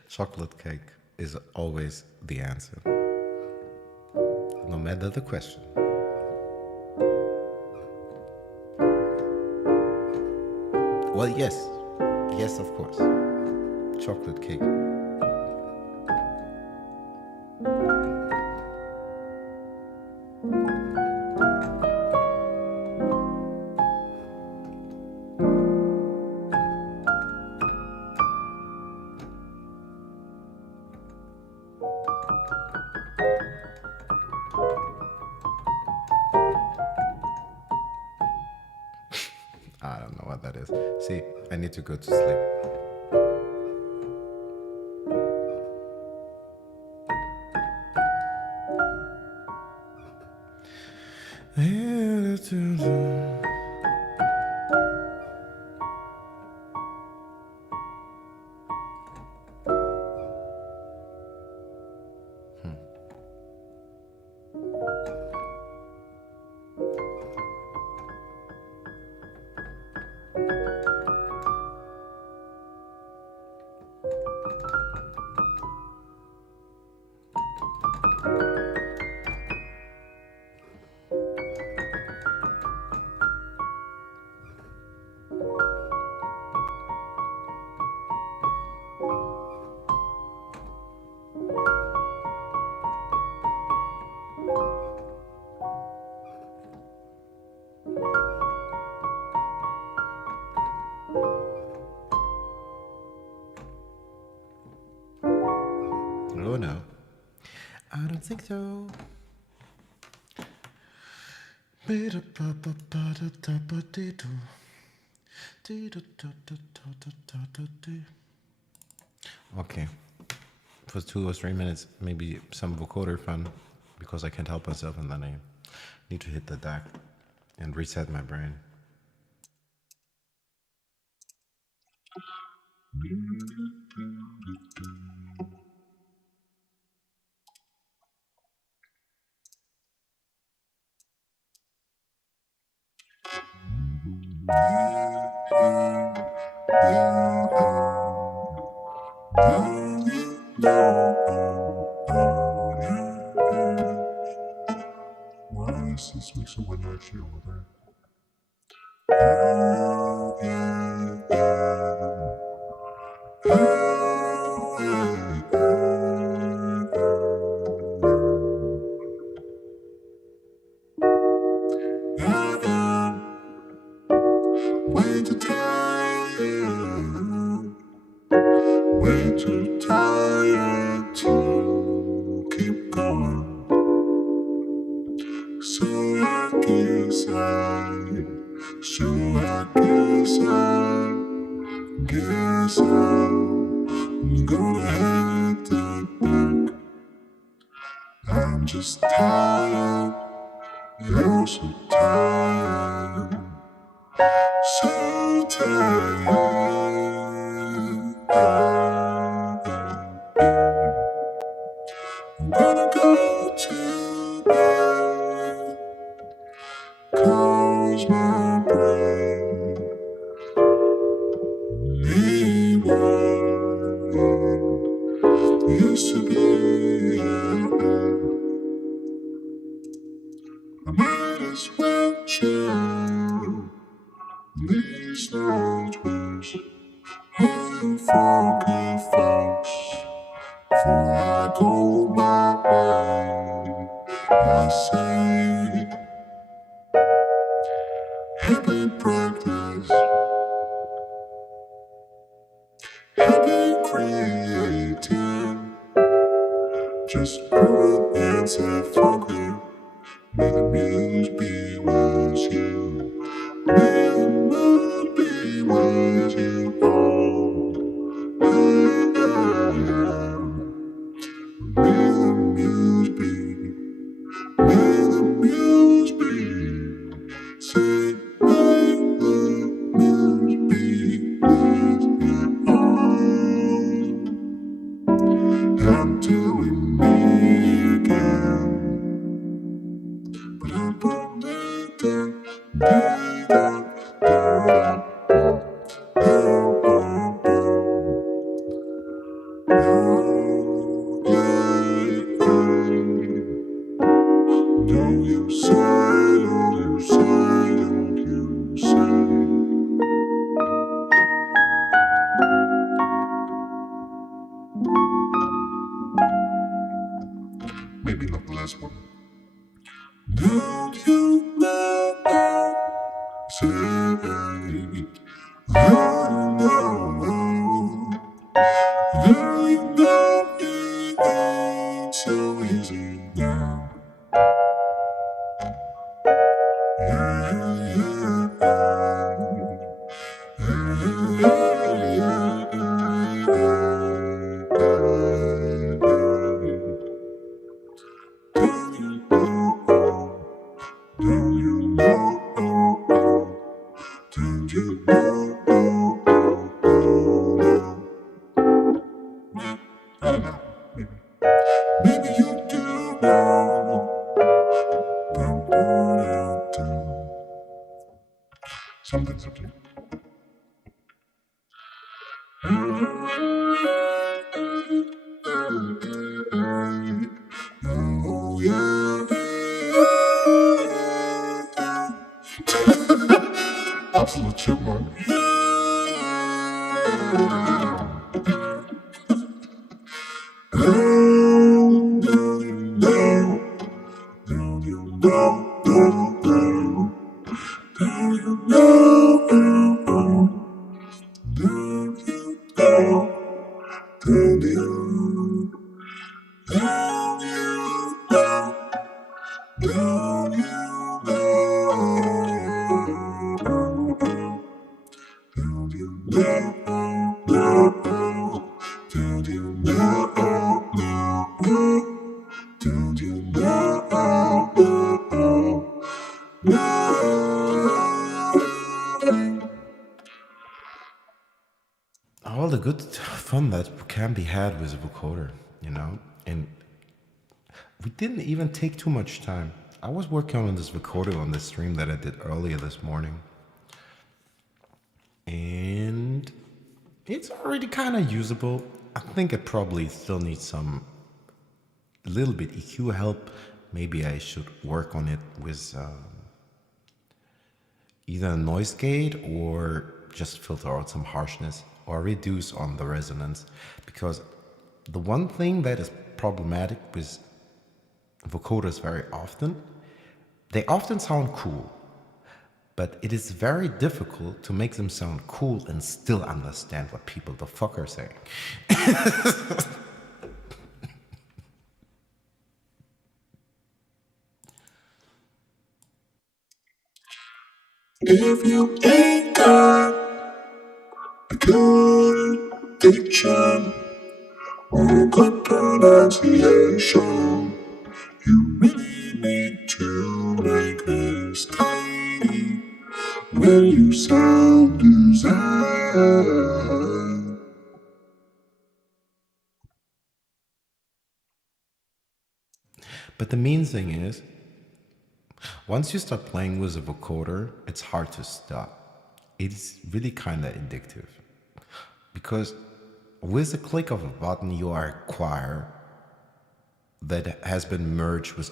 Chocolate cake is always the answer, no matter the question. Well, yes. Yes, of course. Chocolate cake. I don't know what that is. See, I need to go to sleep. Oh no, I don't think so. Okay, for 2 or 3 minutes, maybe some vocoder fun, because I can't help myself, and then I need to hit the deck and reset my brain. Why is this make so energy over there? Way too tired, way too tired to keep going. So I guess I'm gonna head to back. I'm just tired, you're so tired, so tired. I'm gonna go to bed, 'cause my brain ain't what it used to be. I might as well chill these notes. I'm forget folks before I go my way. I say, happy practice, happy creating. Just go and say fuck you. May the muse be with you. May the mood be with you. May the muse be. May the muse be. Say, may the muse be with you. Until we meet again. say, you know it ain't so easy now. Maybe you do know. Something. Oh, yeah. Absolute chipmunk. All the good fun that can be had with a vocoder, you know? And we didn't even take too much time. I was working on this vocoder on the stream that I did earlier this morning. And it's already kind of usable. I think it probably still needs some little bit EQ help. Maybe I should work on it with either a noise gate or just filter out some harshness or reduce on the resonance. Because the one thing that is problematic with vocoders very often, they often sound cool, but it is very difficult to make them sound cool and still understand what people the fuck are saying. If you ain't got a good diction or a good pronunciation, you really need to make this tidy when you sound design. But the main thing is, once you start playing with a vocoder, it's hard to stop. It's really kind of addictive. Because with a click of a button, you are a choir that has been merged with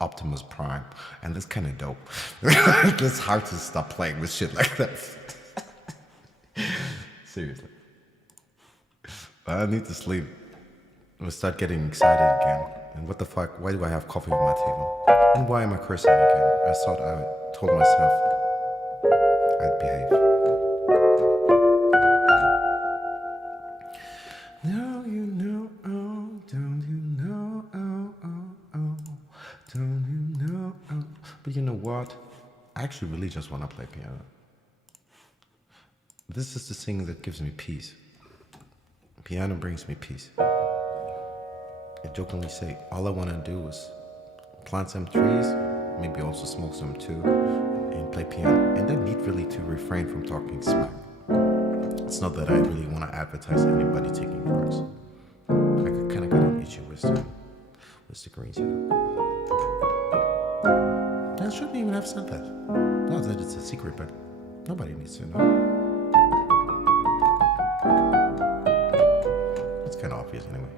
Optimus Prime. And that's kind of dope. It's hard to stop playing with shit like that. Seriously. I need to sleep. I'm gonna start getting excited again. And what the fuck? Why do I have coffee on my table? And why am I cursing again? I thought I told myself I'd behave. Now you know, oh, don't you know, oh, oh, oh, don't you know, oh. But you know what? I actually really just want to play piano. This is the thing that gives me peace. Piano brings me peace. I jokingly say, all I want to do is plant some trees, maybe also smoke some too, and play piano. And I need really to refrain from talking smack. It's not that I really want to advertise anybody taking drugs. I kind of got an issue with the greens, you know. I shouldn't even have said that. Not that it's a secret, but nobody needs to know. It's kind of obvious anyway.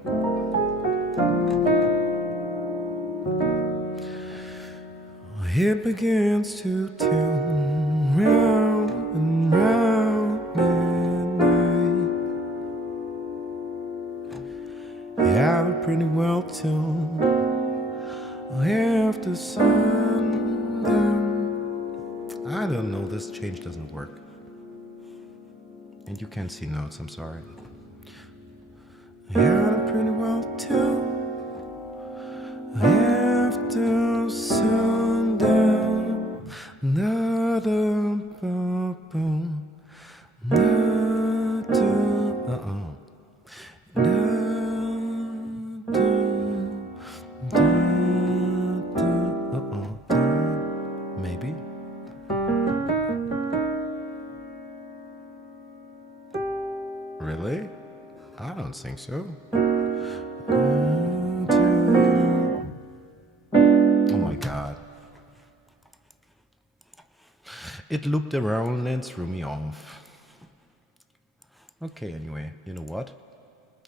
It begins to tune round and round midnight. Yeah, we're pretty well tuned after sundown. I don't know this change doesn't work. And you can't see notes, I'm sorry. Yeah, pretty well too. After sundown, another boom, maybe. Really? I don't think so. Oh my god. It looped around and threw me off. Okay, anyway, you know what?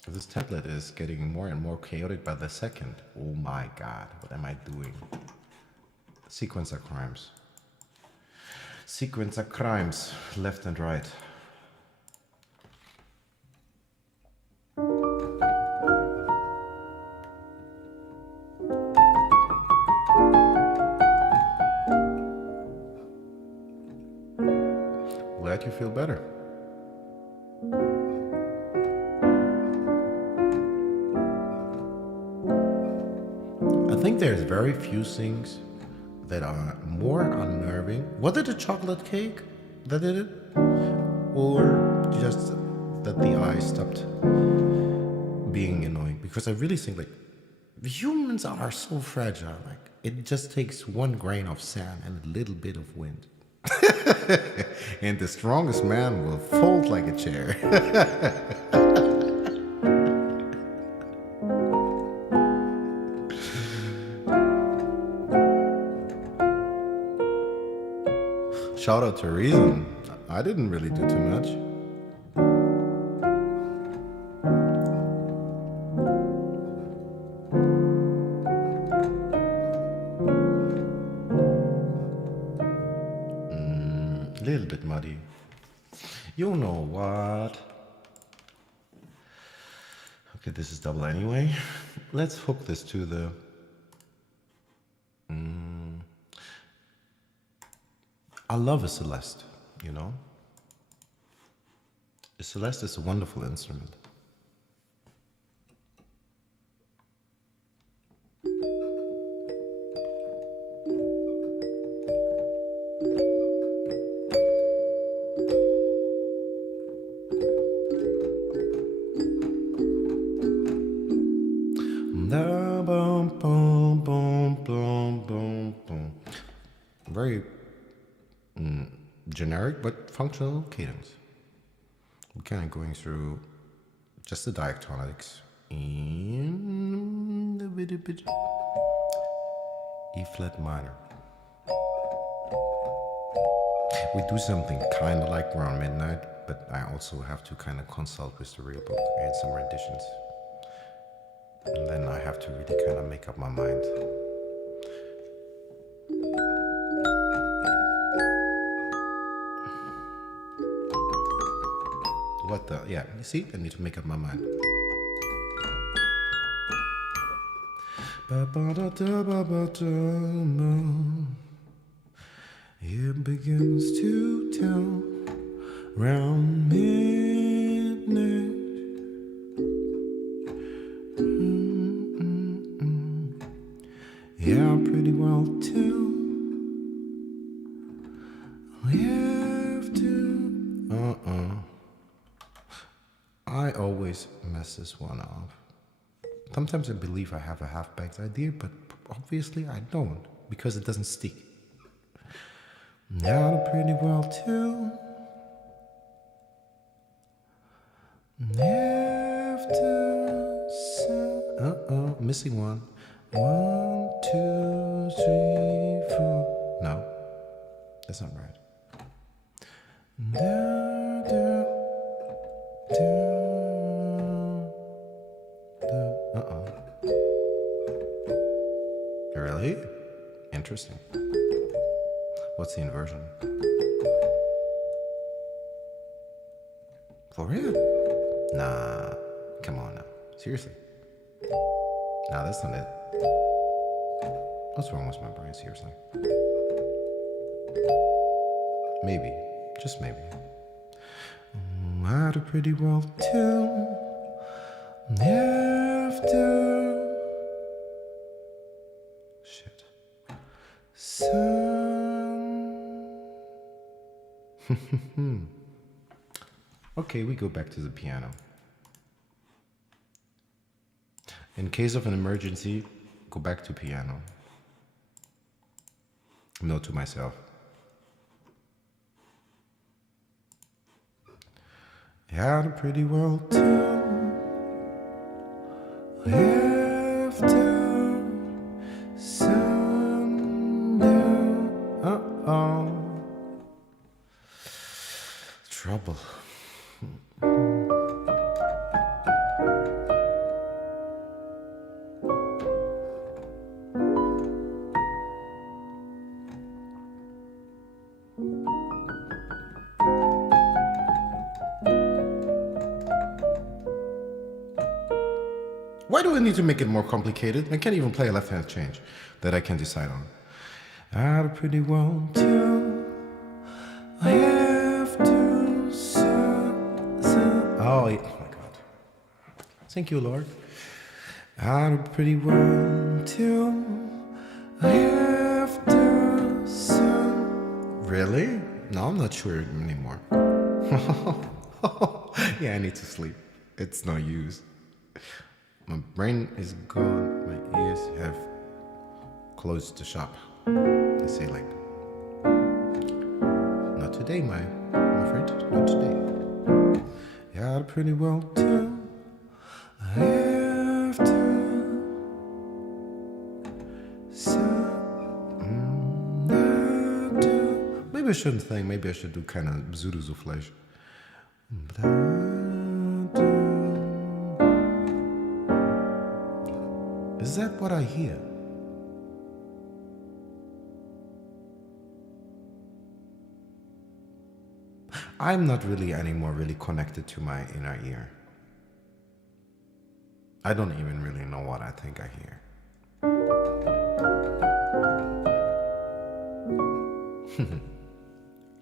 This tablet is getting more and more chaotic by the second. Oh my god, what am I doing? Sequencer crimes. Sequencer crimes, left and right. Glad you feel better. I think there's very few things that are more unnerving. Was it a chocolate cake that did it? Or just that the eye stopped being annoying? Because I really think like humans are so fragile. Like it just takes one grain of sand and a little bit of wind. And the strongest man will fold like a chair. Shout out to Reason. I didn't really do too much. Little bit muddy. You know what? Okay, this is double anyway. Let's hook this to the... I love a Celeste, you know? A Celeste is a wonderful instrument. Very generic but functional cadence. We're kind of going through just the diatonics in the bit E flat minor. We do something kind of like around midnight, but I also have to kind of consult with the real book and some renditions. And then I have to really kind of make up my mind. What the? Yeah, you see? I need to make up my mind. It begins to tell round midnight. Yeah, pretty well too. Have to. I always mess this one up. Sometimes I believe I have a half-baked idea, but obviously I don't, because it doesn't stick. Now pretty well too. After missing one. 1, 2, 3, 4. No, that's not right. Really? Interesting. What's the inversion? For real? Nah, come on now. Seriously? Nah, that's not it. What's wrong with my brain? Seriously. Maybe, just maybe. I had a pretty well too. After shit. Sun. Okay, we go back to the piano. In case of an emergency, go back to piano. Note to myself. Had a pretty well too. After sundown. Uh-oh. Trouble. Why do I need to make it more complicated? I can't even play a left-hand change that I can decide on. I had a pretty well too. I have to oh my God. Thank you, Lord. I had a pretty well too. I have to really? No, I'm not sure anymore. Yeah, I need to sleep. It's no use. My brain is gone. My ears have closed the shop. They say like, not today, my friend, not today. Yeah, pretty well too. I have to. Maybe I shouldn't think. Maybe I should do kind of Zulu soufflage. Is that what I hear? I'm not really anymore really connected to my inner ear. I don't even really know what I think I hear.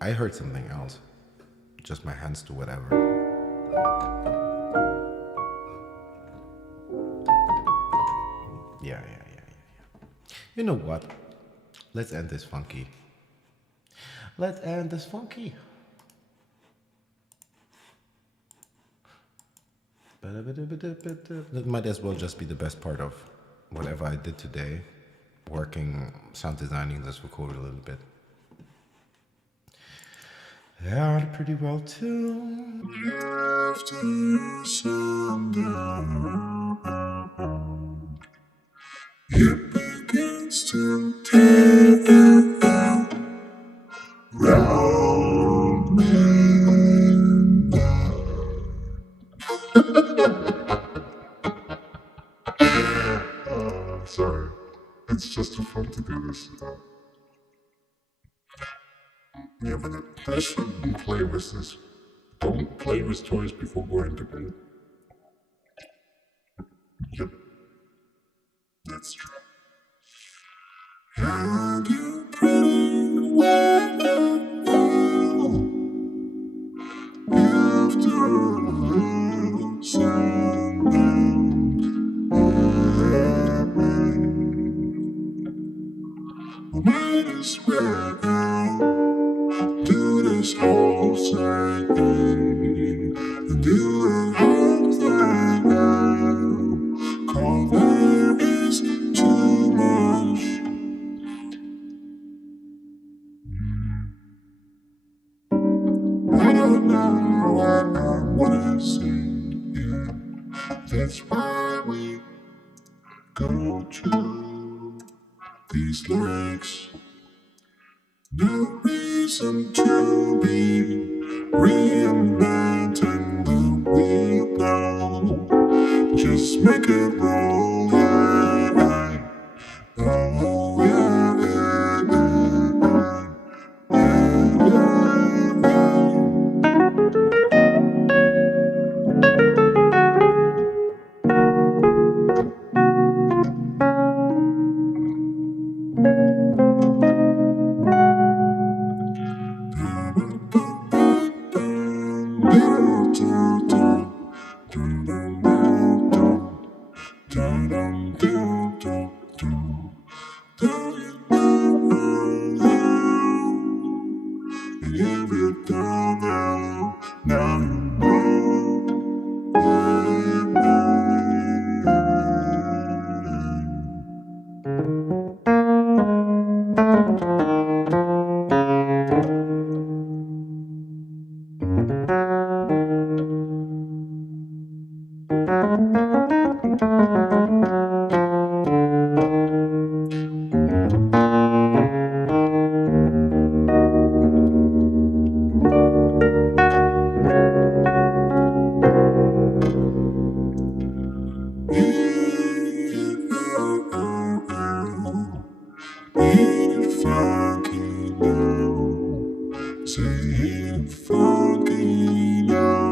I heard something else. Just my hands do whatever. Yeah. You know what? Let's end this funky. Let's end this funky. That might as well just be the best part of whatever I did today. Working, sound designing this vocoder a little bit. Yeah, pretty well too. After sundown, it begins to tear round me. Sorry, it's just too fun to do this. Yeah, but I shouldn't play with this. Don't play with toys before going to bed. Yep, that's true. And you pretty well after sundown. Might as well do this whole thing and do it all that now. 'Cause there is too much. I don't know what I wanna say. Yeah, that's why we go to these lyrics. No reason to be reinventing the wheel now. Just make it roll, yeah. Oh, yeah, funky now.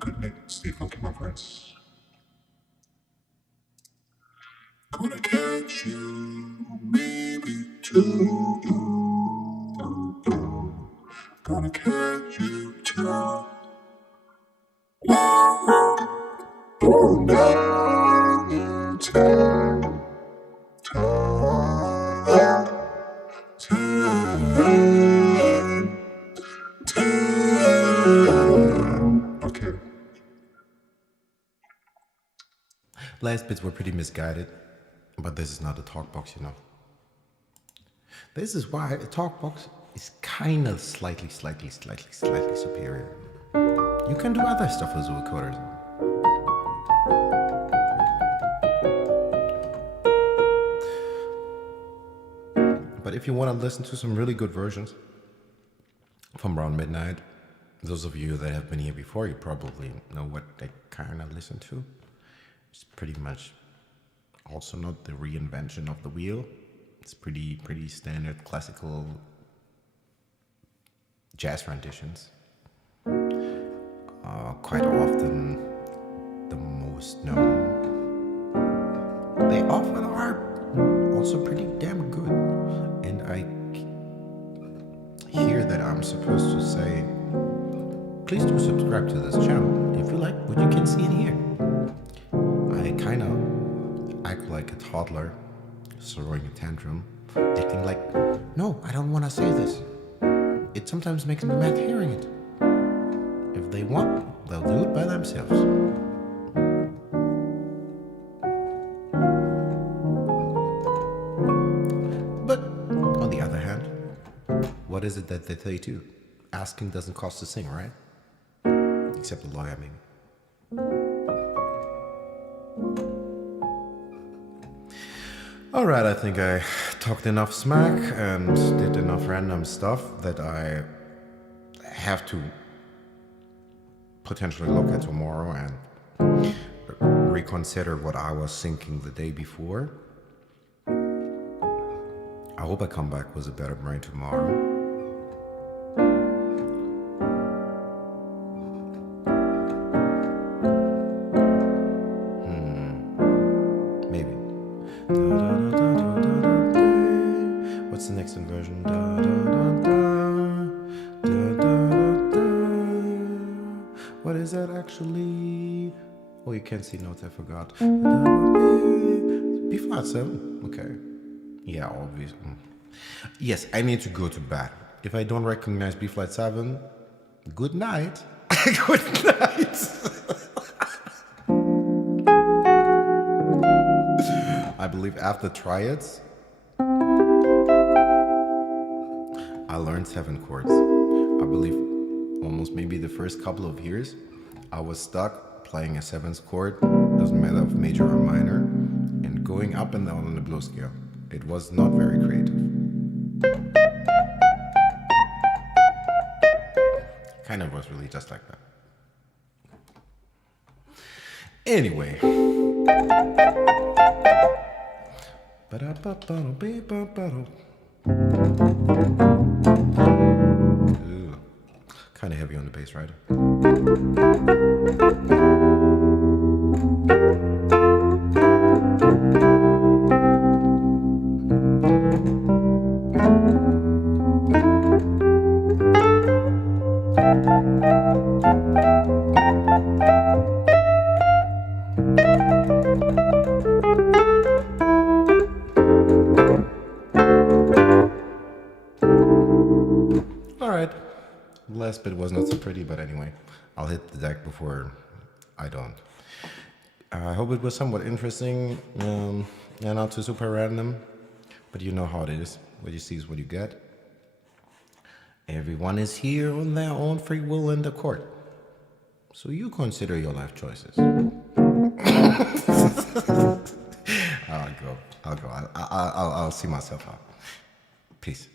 Good night, stay funky, my friends. Gonna catch you, maybe too. Gonna catch you too. Oh, now time. Okay. Last bits were pretty misguided, but this is not a talk box, you know. This is why a talk box is kind of slightly superior. You can do other stuff with vocoders. But if you want to listen to some really good versions from around midnight, those of you that have been here before, you probably know what they kind of listen to. It's pretty much also not the reinvention of the wheel. It's pretty standard classical jazz renditions. Quite often the most known. They often are also pretty damn good. And I hear that I'm supposed to say, please do subscribe to this channel if you like what you can see in here. I kind of act like a toddler throwing a tantrum, acting like, no, I don't want to say this. It sometimes makes me mad hearing it. If they want, they'll do it by themselves. But on the other hand, what is it that they say too? Asking doesn't cost a thing, right? Except a lawyer, maybe. Alright, I think I talked enough smack and did enough random stuff that I have to potentially look at tomorrow and reconsider what I was thinking the day before. I hope I come back with a better brain tomorrow. Maybe. What's the next inversion? What is that actually? Oh, you can't see notes, I forgot. B flat 7. Okay. Yeah, obviously. Yes, I need to go to bed. If I don't recognize B flat 7, good night. Good night. I believe after triads, I learned 7 chords. I believe almost maybe the first couple of years, I was stuck playing a 7th chord, doesn't matter if major or minor, and going up and down on the blow scale. It was not very creative. Kind of was really just like that. Anyway. Kind of heavy on the bass, right? Alright, the last bit was not so pretty, but anyway, I'll hit the deck before I don't. I hope it was somewhat interesting and not too super random, but you know how it is. What you see is what you get. Everyone is here on their own free will in the court. So you consider your life choices. I'll go. I'll see myself out. Peace.